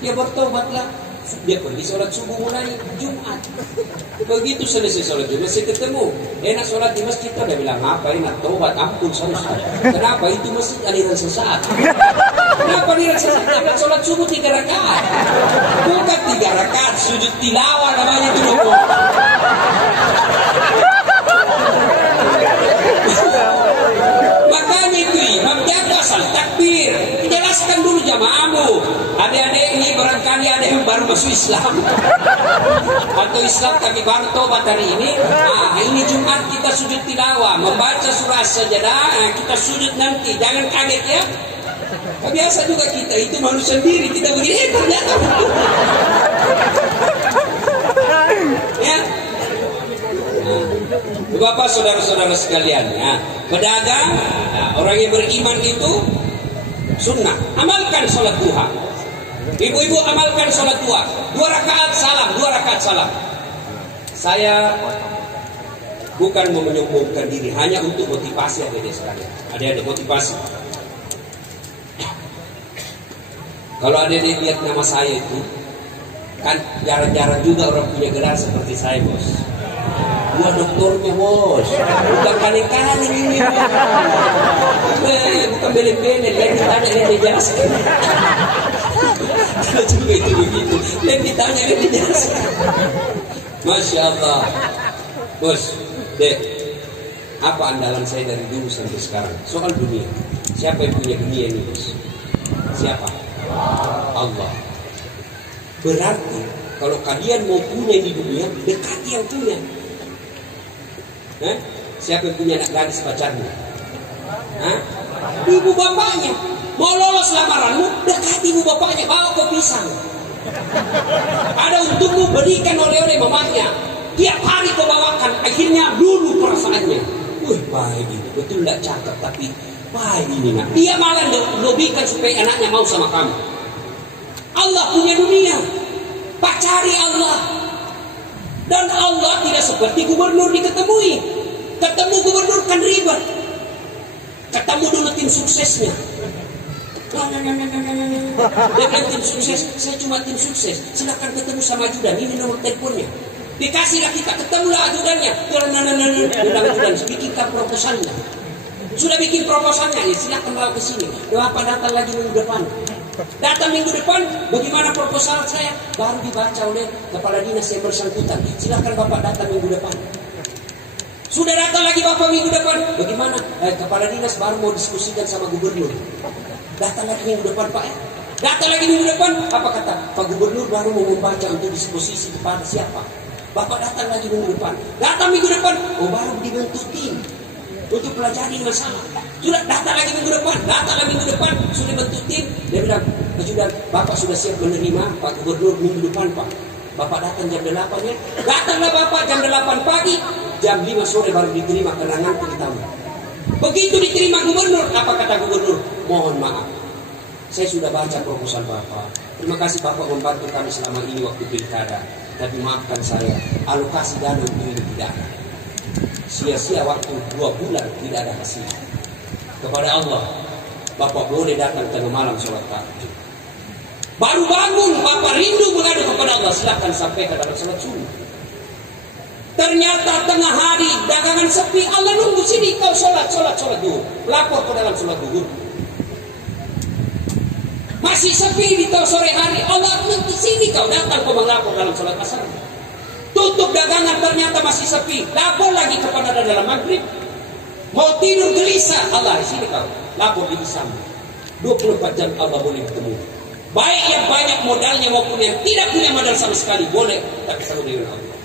Dia bertobatlah. Dia pergi sholat subuh mulai Jumat. Begitu selesai sholat Jumat, saya ketemu. Enak sholat di masjid, dia bilang, apa enak tobat, ampun sholat. Kenapa? Itu masjid aliran sesat. Kenapa aliran sesat? Karena sholat subuh 3 rakaat. Bukan 3 rakaat, sujud tilawah namanya itu dulu. Makanya itu imam jaga asal takbir. Jelaskan dulu jamaahmu. Adik-adik ini barangkali ada yang baru masuk Islam atau Islam tapi baru tobat hari ini. Nah, ini Jumat kita sujud tilawah, membaca surah Sajadah. Kita sujud nanti, jangan kaget ya. Biasa juga kita itu manusia sendiri, kita begini ternyata ya. Bapak saudara-saudara sekalian, ya, pedagang, orang yang beriman itu sunnah, amalkan sholat duha. Ibu-ibu amalkan sholat duha, 2 rakaat salam, 2 rakaat salam. Saya bukan mau menyombongkan diri, hanya untuk motivasi adik-adik sekalian. Adik-adik motivasi. Kalau adik-adik lihat nama saya itu, kan jarang-jarang juga orang punya gelar seperti saya, bos. Gua doktornya, bos. Bukan kaleng-kaleng ini. Bukan belen-belen. Yang ditanya yang dijelaskan. Kalau juga itu begitu. Yang ditanya yang dijelaskan. Masya Allah. Bos, Dek, apa andalan saya dari dulu sampai sekarang? Soal dunia. Siapa yang punya dunia ini, bos? Siapa? Allah. Berarti kalau kalian mau punya di dunia, dekati yang punya. Siapa yang punya anak gadis pacarnya? Ibu bapaknya. Mau lolos lamaranmu, dekati ibu bapaknya, bawa ke pisang. Ada untukmu, berikan oleh-oleh mamanya. Tiap hari kau bawakan, akhirnya dulu perasaannya. Wih, baik ini, betul tidak cakep, tapi baik ini nak. Dia malah lobikan supaya anaknya mau sama kamu. Allah punya dunia, pacari Allah. Dan Allah tidak seperti gubernur diketemui. Ketemu gubernur kan ribet. Ketemu dulu tim suksesnya. Dia bilang tim sukses, saya cuma tim sukses. Silakan ketemu sama ajudan, ini nomor teleponnya. Dikasihlah kita, ketemulah ajudannya. Bilang ajudan, bikinkan proposalnya. Sudah bikin proposalnya, ya silakan bawa ke sini. Bapak datang lagi minggu depan. Datang minggu depan, bagaimana proposal saya? Baru dibaca oleh kepala dinas yang bersangkutan. Silakan Bapak datang minggu depan. Sudah datang lagi Bapak minggu depan. Bagaimana? Kepala dinas baru mau diskusikan sama gubernur. Datang lagi minggu depan Pak. Datang lagi minggu depan. Apa kata Pak Gubernur baru mau membaca untuk disposisi kepada siapa? Bapak datang lagi minggu depan. Datang minggu depan. Oh baru dibentuk tim untuk pelajari masalah. Sudah datang lagi minggu depan. Datang lagi minggu depan. Sudah bentuk tim. Dia bilang, sudah Bapak sudah siap menerima Pak Gubernur minggu depan Pak. Bapak datang jam 8 ya. Datanglah Bapak jam 8 pagi. Jam 5 sore baru diterima karena ngantuk tamu. Begitu diterima gubernur, apa kata gubernur? Mohon maaf, saya sudah baca proposal Bapak. Terima kasih Bapak membantu kami selama ini waktu pilkada. Tapi maafkan saya, alokasi dana untuk ini tidak ada. Sia-sia waktu 2 bulan tidak ada hasil. Kepada Allah, Bapak boleh datang tengah malam sholat tahajud. Baru bangun, Bapak rindu mengadu kepada Allah. Silakan sampaikan dalam sholat subuh. Ternyata tengah hari dagangan sepi, Allah nunggu sini kau sholat dulu. Lapor ke dalam sholat dulu. Masih sepi di sore hari, Allah nunggu sini kau datang kau melapor dalam sholat asar. Tutup dagangan ternyata masih sepi, lapor lagi kepada dalam maghrib. Mau tidur gelisah, Allah di sini kau lapor di sana. 24 jam Allah boleh bertemu. Baik yang banyak modalnya maupun yang tidak punya modal sama sekali boleh, tapi sama dengan Allah.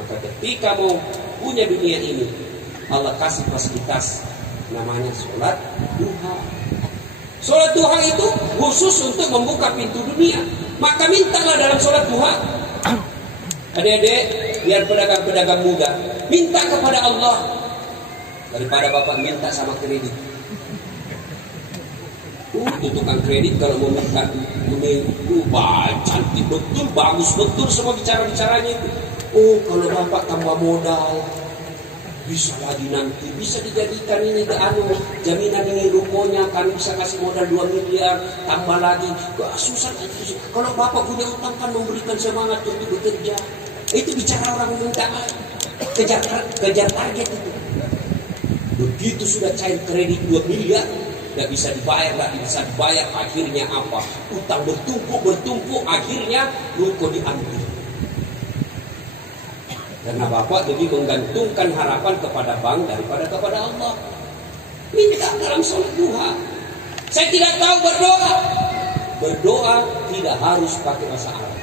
Maka ketika mau punya dunia ini, Allah kasih fasilitas namanya sholat duha. Sholat duha itu khusus untuk membuka pintu dunia. Maka mintalah dalam sholat duha. Adik-adik, biar pedagang-pedagang muda minta kepada Allah daripada Bapak minta sama kredit. Tukang kredit kalau mau minta cantik betul, bagus betul semua bicara-bicaranya itu. Oh kalau Bapak tambah modal bisa lagi nanti, bisa dijadikan ini ke jaminan ini rukonya, kami bisa kasih modal 2 miliar, tambah lagi. Susah. Kalau Bapak punya utang kan memberikan semangat untuk bekerja. Itu bicara orang minta kejar target itu. Begitu sudah cair kredit 2 miliar, nggak bisa dibayar, akhirnya apa? Utang bertumpuk, akhirnya ruko diambil. Karena bapak lebih menggantungkan harapan kepada bank daripada kepada Allah. Minta dalam sholat duha. Saya tidak tahu berdoa. Berdoa tidak harus pakai bahasa Arab.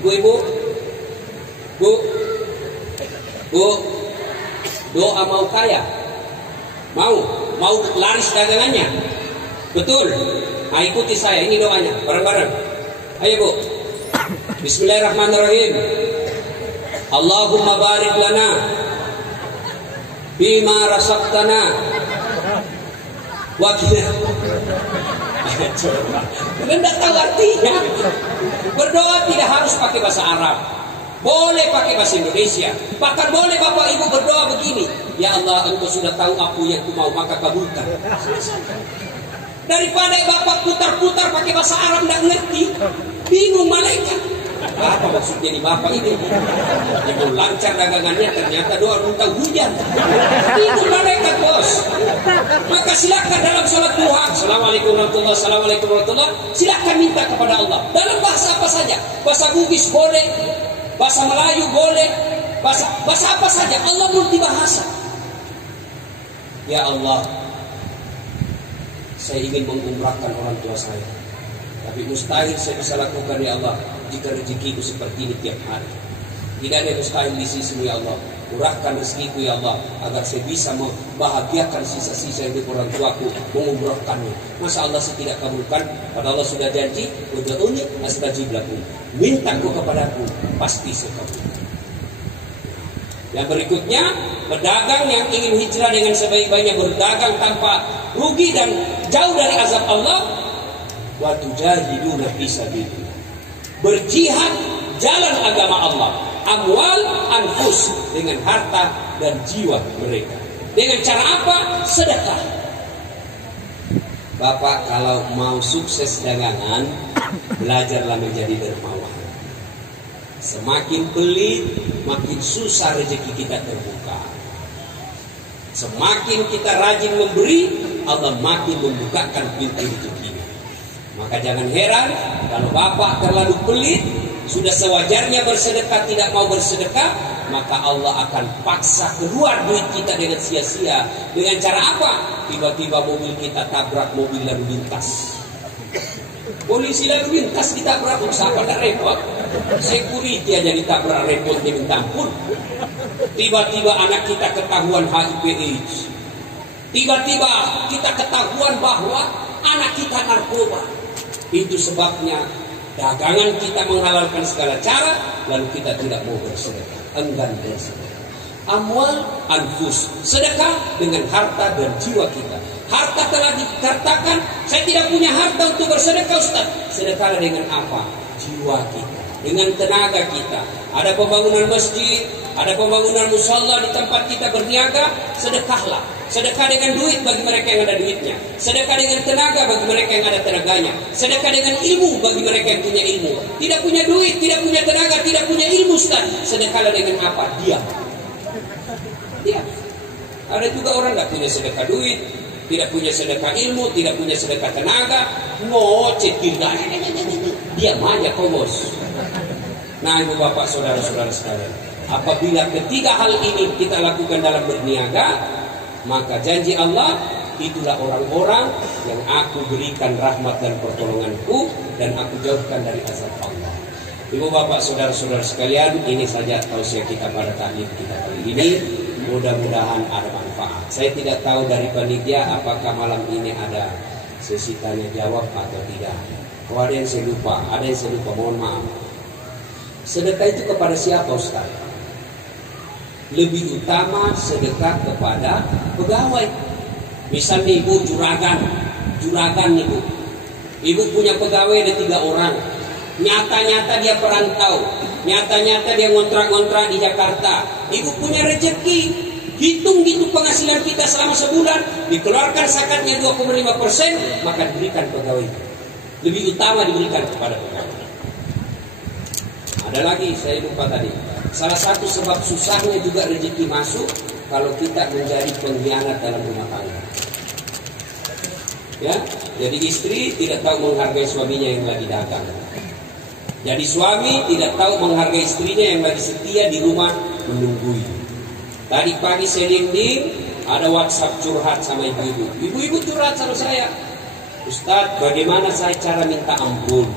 Ibu-ibu, Bu, doa mau kaya, mau laris dagangannya, betul? Nah, ikuti saya, ini doanya, bareng-bareng. Ayo Bu, Bismillahirrahmanirrahim. Allahumma barik lana bima rasaqtana wa qina. Kalian tidak tahu artinya. Berdoa tidak harus pakai bahasa Arab, boleh pakai bahasa Indonesia. Bahkan boleh bapak ibu berdoa begini, ya Allah, engkau sudah tahu aku yang ku mau, maka kabulkan. Daripada bapak putar-putar pakai bahasa Arab tidak ngerti, bingung malaikat. Apa maksudnya di bapak ini? Ibu lancar dagangannya, ternyata doa minta hujan. Bingung malaikat bos. Maka silakan dalam sholat duha, Assalamualaikum warahmatullahi wabarakatuh, Assalamualaikum warahmatullahi wabarakatuh, silakan minta kepada Allah dalam bahasa apa saja. Bahasa Bugis boleh, bahasa Melayu boleh, bahasa apa saja. Allah multibahasa. Ya Allah, saya ingin mengumrahkan orang tua saya, tapi mustahil saya bisa lakukan ya Allah jika rezekiku seperti ini tiap hari. Tidak ada yang mustahil di sisimu ya Allah. Murahkan rezekiku ya Allah, agar saya bisa membahagiakan sisa-sisa hidup orang tuaku, mengumrahkannya. Masa Allah tidak kabulkan? Padahal Allah sudah janji, ud'uni astajib lakum. Mintaku kepadaku, pasti saya kabulkan. Yang berikutnya, pedagang yang ingin hijrah dengan sebaik-baiknya, berdagang tanpa rugi dan jauh dari azab Allah. Wa tujahiduna fi sabilillah. Berjihad jalan agama Allah. Amwal anfus, dengan harta dan jiwa mereka. Dengan cara apa? Sedekah. Bapak kalau mau sukses dagangan, belajarlah menjadi dermawan. Semakin pelit, makin susah rezeki kita terbuka. Semakin kita rajin memberi, Allah makin membukakan pintu rezekinya. Maka jangan heran kalau bapak terlalu pelit, sudah sewajarnya bersedekah tidak mau bersedekah, maka Allah akan paksa keluar duit kita dengan sia-sia. Dengan cara apa? Tiba-tiba mobil kita tabrak mobil lalu lintas. Polisi lalu lintas ditabrak, siapa tak repot? Security aja ditabrak, repot dia minta ampun. Tiba-tiba anak kita ketahuan HIV/AIDS. Tiba-tiba kita ketahuan bahwa anak kita narkoba. Itu sebabnya dagangan kita menghalalkan segala cara, lalu kita tidak mau bersedekah, enggan bersedekah. Amwal anfus, sedekah dengan harta dan jiwa kita. Harta telah dikatakan, saya tidak punya harta untuk bersedekah Ustaz. Sedekahlah dengan apa? Jiwa kita, dengan tenaga kita. Ada pembangunan masjid, ada pembangunan musalla di tempat kita berniaga, sedekahlah. Sedekah dengan duit bagi mereka yang ada duitnya. Sedekah dengan tenaga bagi mereka yang ada tenaganya. Sedekah dengan ilmu bagi mereka yang punya ilmu. Tidak punya duit, tidak punya tenaga, tidak punya ilmu Ustaz. Sedekahlah dengan apa? Diam. Ada juga orang tidak punya sedekah duit, tidak punya sedekah ilmu, tidak punya sedekah tenaga, ngoceh kita. Diam aja kau bos. Nah ibu bapak saudara-saudara sekalian, apabila ketiga hal ini kita lakukan dalam berniaga, maka janji Allah, itulah orang-orang yang aku berikan rahmat dan pertolonganku, dan aku jauhkan dari azab Allah. Ibu bapak saudara-saudara sekalian, ini saja tausiah kita pada taklim kita kali ini. Mudah-mudahan ada manfaat. Saya tidak tahu dari panitia apakah malam ini ada sesi tanya jawab atau tidak. Kalau ada yang saya lupa, mohon maaf. Sedekah itu kepada siapa Ustaz? Lebih utama sedekah kepada pegawai. Misalnya ibu juragan ibu. Ibu punya pegawai ada 3 orang. Nyata-nyata dia perantau, nyata-nyata dia ngontrak-ngontrak di Jakarta. Ibu punya rezeki, hitung gitu penghasilan kita selama sebulan, dikeluarkan zakatnya 2,5%, maka diberikan pegawai. Lebih utama diberikan kepada pegawai. Ada lagi saya lupa tadi. Salah satu sebab susahnya juga rezeki masuk kalau kita menjadi pengkhianat dalam rumah tangga. Ya, jadi istri tidak tahu menghargai suaminya yang lagi dagang. Jadi suami tidak tahu menghargai istrinya yang lagi setia di rumah menunggui. Tadi pagi saya dinding ada WhatsApp curhat sama ibu-ibu. Ibu-ibu curhat sama saya. Ustadz, bagaimana saya cara minta ampun?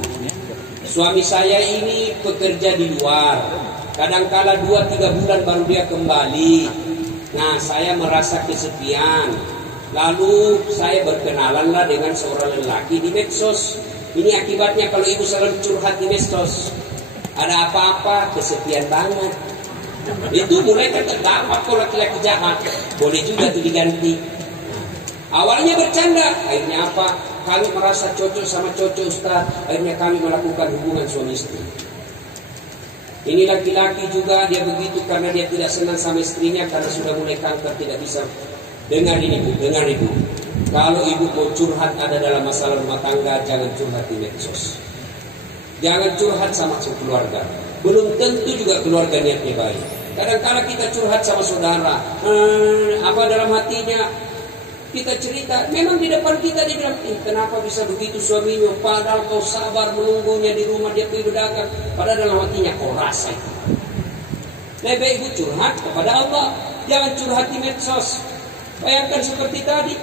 Suami saya ini pekerja di luar. Kadangkala 2-3 bulan baru dia kembali. Nah, saya merasa kesepian. Lalu saya berkenalanlah dengan seorang lelaki di medsos. Ini akibatnya kalau ibu selalu curhat di medsos. Ada apa-apa, kesepian banget. Itu mulai terdampak kalau laki-laki jahat. Boleh juga itu diganti. Awalnya bercanda, akhirnya apa? Kami merasa cocok sama cocok Ustaz. Akhirnya kami melakukan hubungan suami istri. Ini laki-laki juga dia begitu karena dia tidak senang sama istrinya karena sudah mulai kanker, tidak bisa. Dengar ini Bu, dengar ibu. Kalau ibu mau curhat ada dalam masalah rumah tangga, jangan curhat di medsos. Jangan curhat sama keluarga. Belum tentu juga keluarga niatnya baik. Kadang-kadang kita curhat sama saudara, apa dalam hatinya kita cerita, memang di depan kita dia bilang, kenapa bisa begitu suaminya? Padahal kau sabar menunggunya di rumah dia pergi berdagang. Padahal dalam hatinya kau rasa itu. Lebih baik ibu curhat kepada Allah, jangan curhat di medsos. Bayangkan seperti tadi,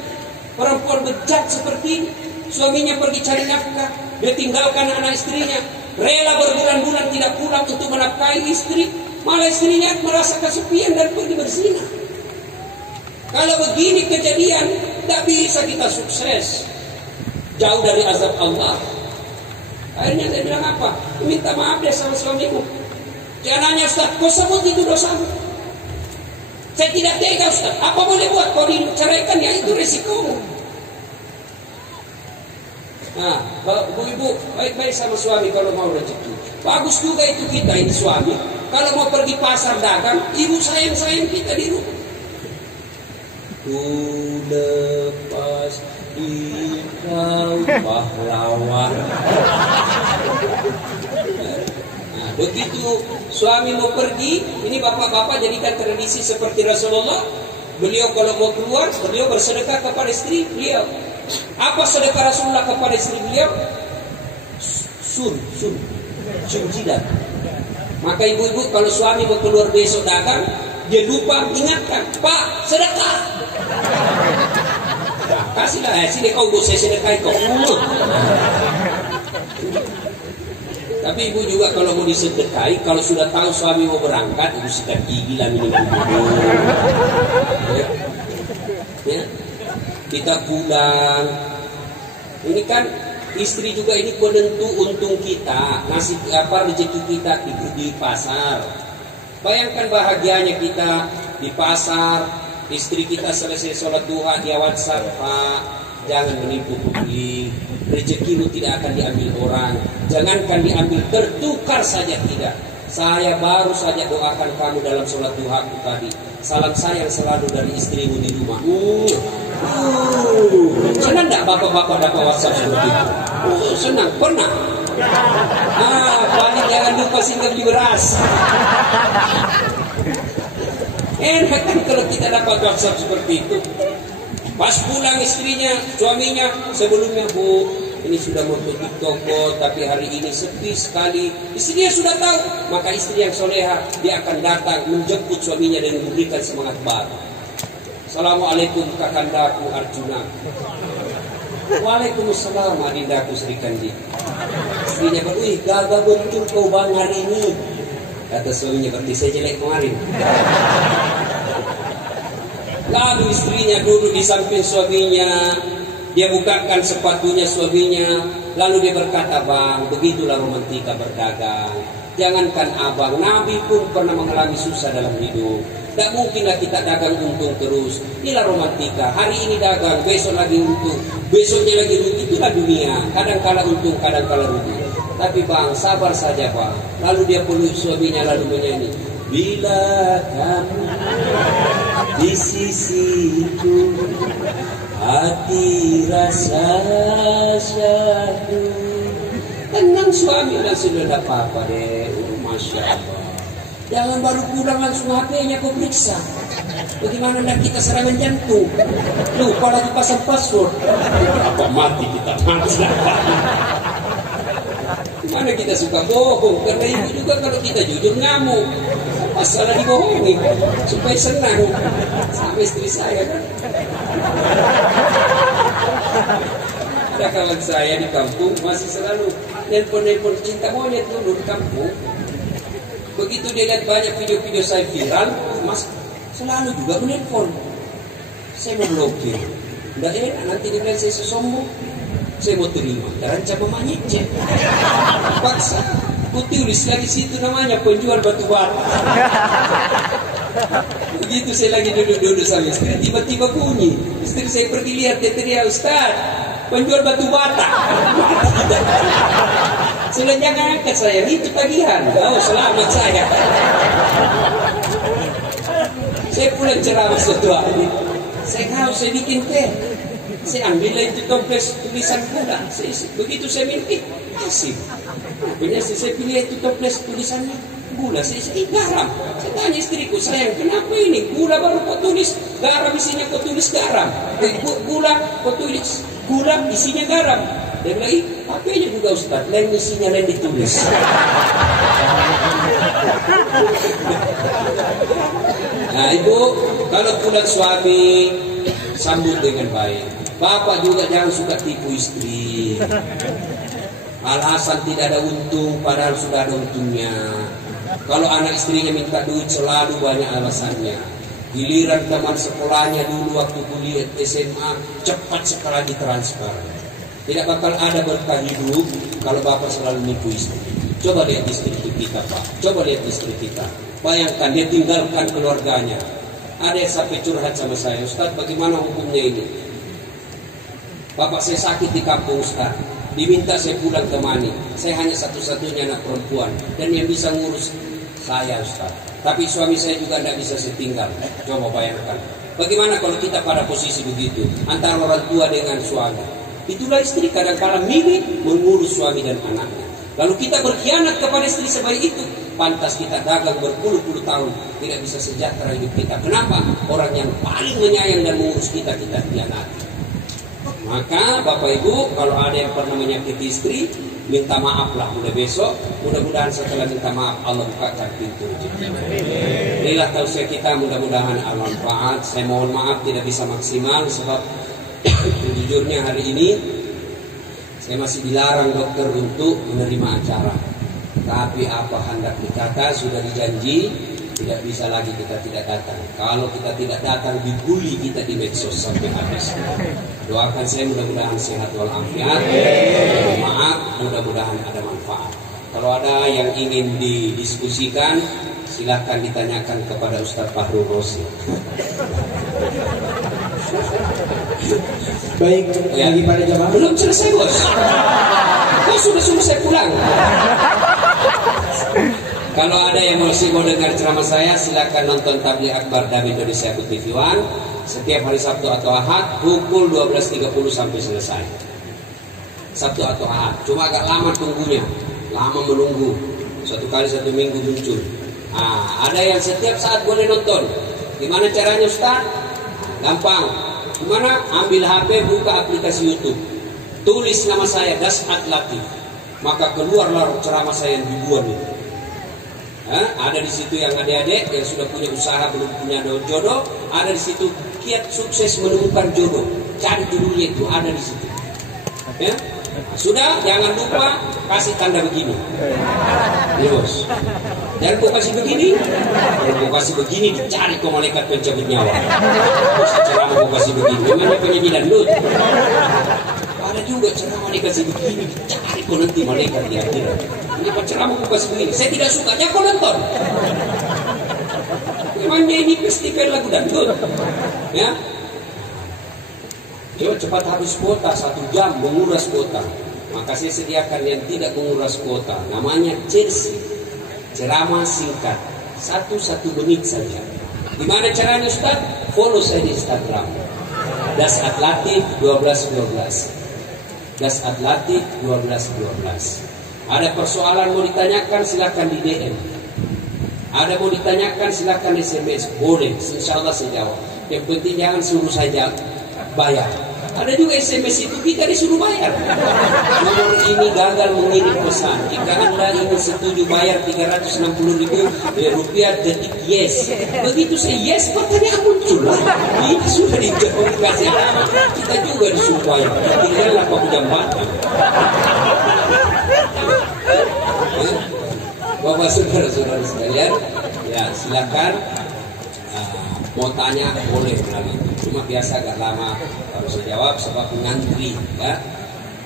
perempuan bejat seperti ini, suaminya pergi cari nafkah, dia tinggalkan anak istrinya, rela berbulan-bulan tidak pulang untuk menafkahi istri, malah istrinya merasa kesepian dan pergi berzina. Kalau begini kejadian, tidak bisa kita sukses, jauh dari azab Allah. Akhirnya saya bilang apa? Minta maaf deh sama suamimu. Jangan nanya Ustaz, kau sebut itu dosamu. Saya tidak tega Ustaz. Apa boleh buat? Kau diceraikan ya itu resikomu. Nah, ibu baik-baik sama suami kalau mau rezeki. Bagus juga itu kita ini suami. Kalau mau pergi pasar dagang, ibu sayang-sayang kita di rumah. Ku lepas di kau pahlawan. Nah, begitu suami mau pergi, ini bapak-bapak jadikan tradisi seperti Rasulullah. Beliau kalau mau keluar, beliau bersedekah kepada istri beliau. Apa sedekah Rasulullah kepada istri beliau? Sun jidat. Maka ibu-ibu kalau suami mau keluar besok dagang, dia lupa ingatkan, Pak sedekah. Nah, kasihlah sini kau saya sedekah kau. Tapi ibu juga kalau mau disedekahi, kalau sudah tahu suami mau berangkat, ibu sikat gigi lah minum dulu. Ya. Kita pulang. Ini kan istri juga ini penentu untung kita, ngasih apa rezeki kita di pasar. Bayangkan bahagianya kita di pasar, istri kita selesai sholat duha dia WhatsApp, Pak, jangan menipu publik, rezekimu tidak akan diambil orang, jangankan diambil, tertukar saja tidak. Saya baru saja doakan kamu dalam sholat duhaku tadi. Salam sayang selalu dari istrimu di rumah. Senang tak bapak-bapak dapat WhatsApp seperti itu? Senang, pernah. Paling jangan lupa singgah beli beras. Enak kan kalau kita dapat WhatsApp seperti itu. Pas pulang istrinya, suaminya, sebelumnya Bu, ini sudah mau tutup toko, tapi hari ini sepi sekali. Istrinya sudah tahu, maka istri yang soleha dia akan datang menjemput suaminya dan memberikan semangat baru. Assalamualaikum kakandaku Arjuna. Waalaikumsalam adindaku Sri Kandi. Istrinya berwih, gagah betul kau bang hari ini. Kata suaminya, berarti saya jelek kemarin. Lalu istrinya duduk di samping suaminya, dia bukakan sepatunya suaminya, lalu dia berkata, Bang, begitulah romantika berdagang. Jangankan abang, Nabi pun pernah mengalami susah dalam hidup. Tak mungkinlah kita dagang untung terus. Inilah romantika. Hari ini dagang, besok lagi untung, besoknya lagi rugi. Itulah dunia. Kadang-kala untung, kadang-kala rugi. Tapi Bang, sabar saja Bang. Lalu dia peluk suaminya lalu menyanyi, bila kamu di sisiku, hati rasa syahdu. Tenang suami, dan sudah tak apa-apa deh. Masya Allah. Jangan baru pulang langsung HP-nya kau periksa. Bagaimana nak kita serangan jantung? Lupa lagi pasang password. Apa mati kita mati. Gimana kita suka bohong? Karena itu juga kalau kita jujur ngamuk. Masalah dibohongi supaya senang sama istri saya kan. Ada kawan saya di kampung masih selalu nelpon cinta monyet dulu di kampung. Begitu dia lihat banyak video-video saya viral, mas selalu juga menelpon. Saya mau blokir. Nggak enak nanti dia bilang saya sombong. Saya mau terima. Terancam mamanya cek. Paksa. Ku tulis lagi situ namanya penjual batu bata. Begitu saya lagi duduk-duduk sama istri, tiba-tiba bunyi. Istri saya pergi lihat, dia teriak, Ustaz, penjual batu bata. Sudah jangan angkat saya, itu tagihan. Oh, selamat saya. Saya pulang ceramah suatu hari. Saya bikin teh. Saya ambil itu toples tulisan gula. Begitu saya minum, asik. Punya saya pilih itu toples tulisannya gula. Saya garam. Saya tanya istriku, sayang, kenapa ini gula baru kau tulis garam, isinya kau tulis garam. Gula kau tulis gula, isinya garam. Dia bilang, HP-nya juga Ustaz, lain isinya lain ditulis. Nah ibu, kalau pulang suami sambut dengan baik. Bapak juga jangan suka tipu istri. Alasan tidak ada untung padahal sudah ada untungnya. Kalau anak istrinya minta duit selalu banyak alasannya. Giliran teman sekolahnya dulu waktu kuliah SMA cepat sekali ditransfer. Tidak bakal ada berkah hidup kalau bapak selalu nipu istri. Coba lihat istri kita Pak. Coba lihat istri kita. Bayangkan dia tinggalkan keluarganya. Ada yang sampai curhat sama saya, Ustaz bagaimana hukumnya ini? Bapak saya sakit di kampung Ustaz, diminta saya pulang temani. Saya hanya satu-satunya anak perempuan dan yang bisa ngurus saya Ustaz. Tapi suami saya juga tidak bisa saya tinggal. Coba bayangkan. Bagaimana kalau kita pada posisi begitu antara orang tua dengan suami? Itulah istri kadang-kadang milih mengurus suami dan anaknya. Lalu kita berkhianat kepada istri sebaik itu. Pantas kita dagang berpuluh-puluh tahun tidak bisa sejahtera hidup kita. Kenapa? Orang yang paling menyayang dan mengurus kita khianati. Maka Bapak Ibu, kalau ada yang pernah menyakiti istri, minta maaflah mulai besok. Mudah-mudahan setelah minta maaf Allah bukakan pintu rezeki. Inilah tausiah kita, mudah-mudahan bermanfaat. Saya mohon maaf tidak bisa maksimal sebab jujurnya hari ini saya masih dilarang dokter untuk menerima acara. Tapi apa hendak dikata sudah dijanji, tidak bisa lagi kita tidak datang. Kalau kita tidak datang dibully kita di medsos sampai habis. Doakan saya mudah-mudahan sehat walafiat. Maaf, mudah-mudahan ada manfaat. Kalau ada yang ingin didiskusikan, silahkan ditanyakan kepada Ustaz Fahrul Rosi. Baik, ya. Lagi pada jamaah belum selesai bos. Kau sudah suruh saya pulang. Kalau ada yang masih mau dengar ceramah saya, silakan nonton Tabligh Akbar Dami Indonesia TV One setiap hari Sabtu atau Ahad pukul 12.30 sampai selesai. Sabtu atau Ahad. Cuma agak lama tunggunya, lama menunggu. Satu kali 1 minggu muncul. Ada yang setiap saat boleh nonton. Gimana caranya Ustaz? Gampang. Gimana? Ambil HP, buka aplikasi YouTube. Tulis nama saya Dasat Latif. Maka keluarlah ceramah saya yang ribuan itu. Ada di situ yang adik-adik yang sudah punya usaha belum punya jodoh, ada di situ kiat sukses menemukan jodoh. Cari judulnya itu ada di situ. Ya? Sudah, jangan lupa kasih tanda begini. Terus. Jangan kau kasih begini. Kalau kau kasih begini dicari kau malaikat pencabut nyawa. Ceramah kau kasih begini. Memangnya penyanyi dangdut. Ada juga ceramah dikasih begini dicari kau nanti malaikat di akhirat. Ini ceramah kau kasih begini. Saya tidak suka, jangan kau nonton. Memangnya ini festival lagu dangdut. Ya. Coba cepat habis kuota 1 jam menguras kuota. Maka saya sediakan yang tidak menguras kuota. Namanya Chelsea. Ceramah singkat 1 menit saja. Gimana caranya Ustaz? Follow saya di Instagram Dasat Latif 1212. Dasat Latif 1212. Ada persoalan mau ditanyakan silakan di DM. Ada mau ditanyakan silakan SMS, boleh, insya Allah saya jawab. Yang penting jangan suruh saja bayar. Ada juga SMS itu kita disuruh bayar. Nomor ini gagal mengirim pesan. Jika Anda ingin setuju bayar 360.000 rupiah detik yes. Begitu saya yes, pertanyaan muncul lah. Ini sudah dikomunikasi. Kita juga disuruh bayar. Tinggallah Pak Jambatan. Bapak saudara-saudara sekalian, ya silakan mau tanya boleh melalui itu. Cuma biasa agak lama harus saya jawab sebab ngantri. Ya.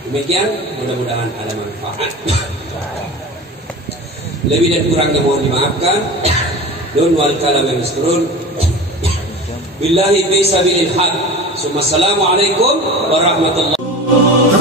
Demikian, mudah-mudahan ada manfaat. Lebih dan kurangnya mohon dimaafkan. Don wal kalam yasrun. Billahi fi sabilil haq. Assalamualaikum warahmatullahi wabarakatuh.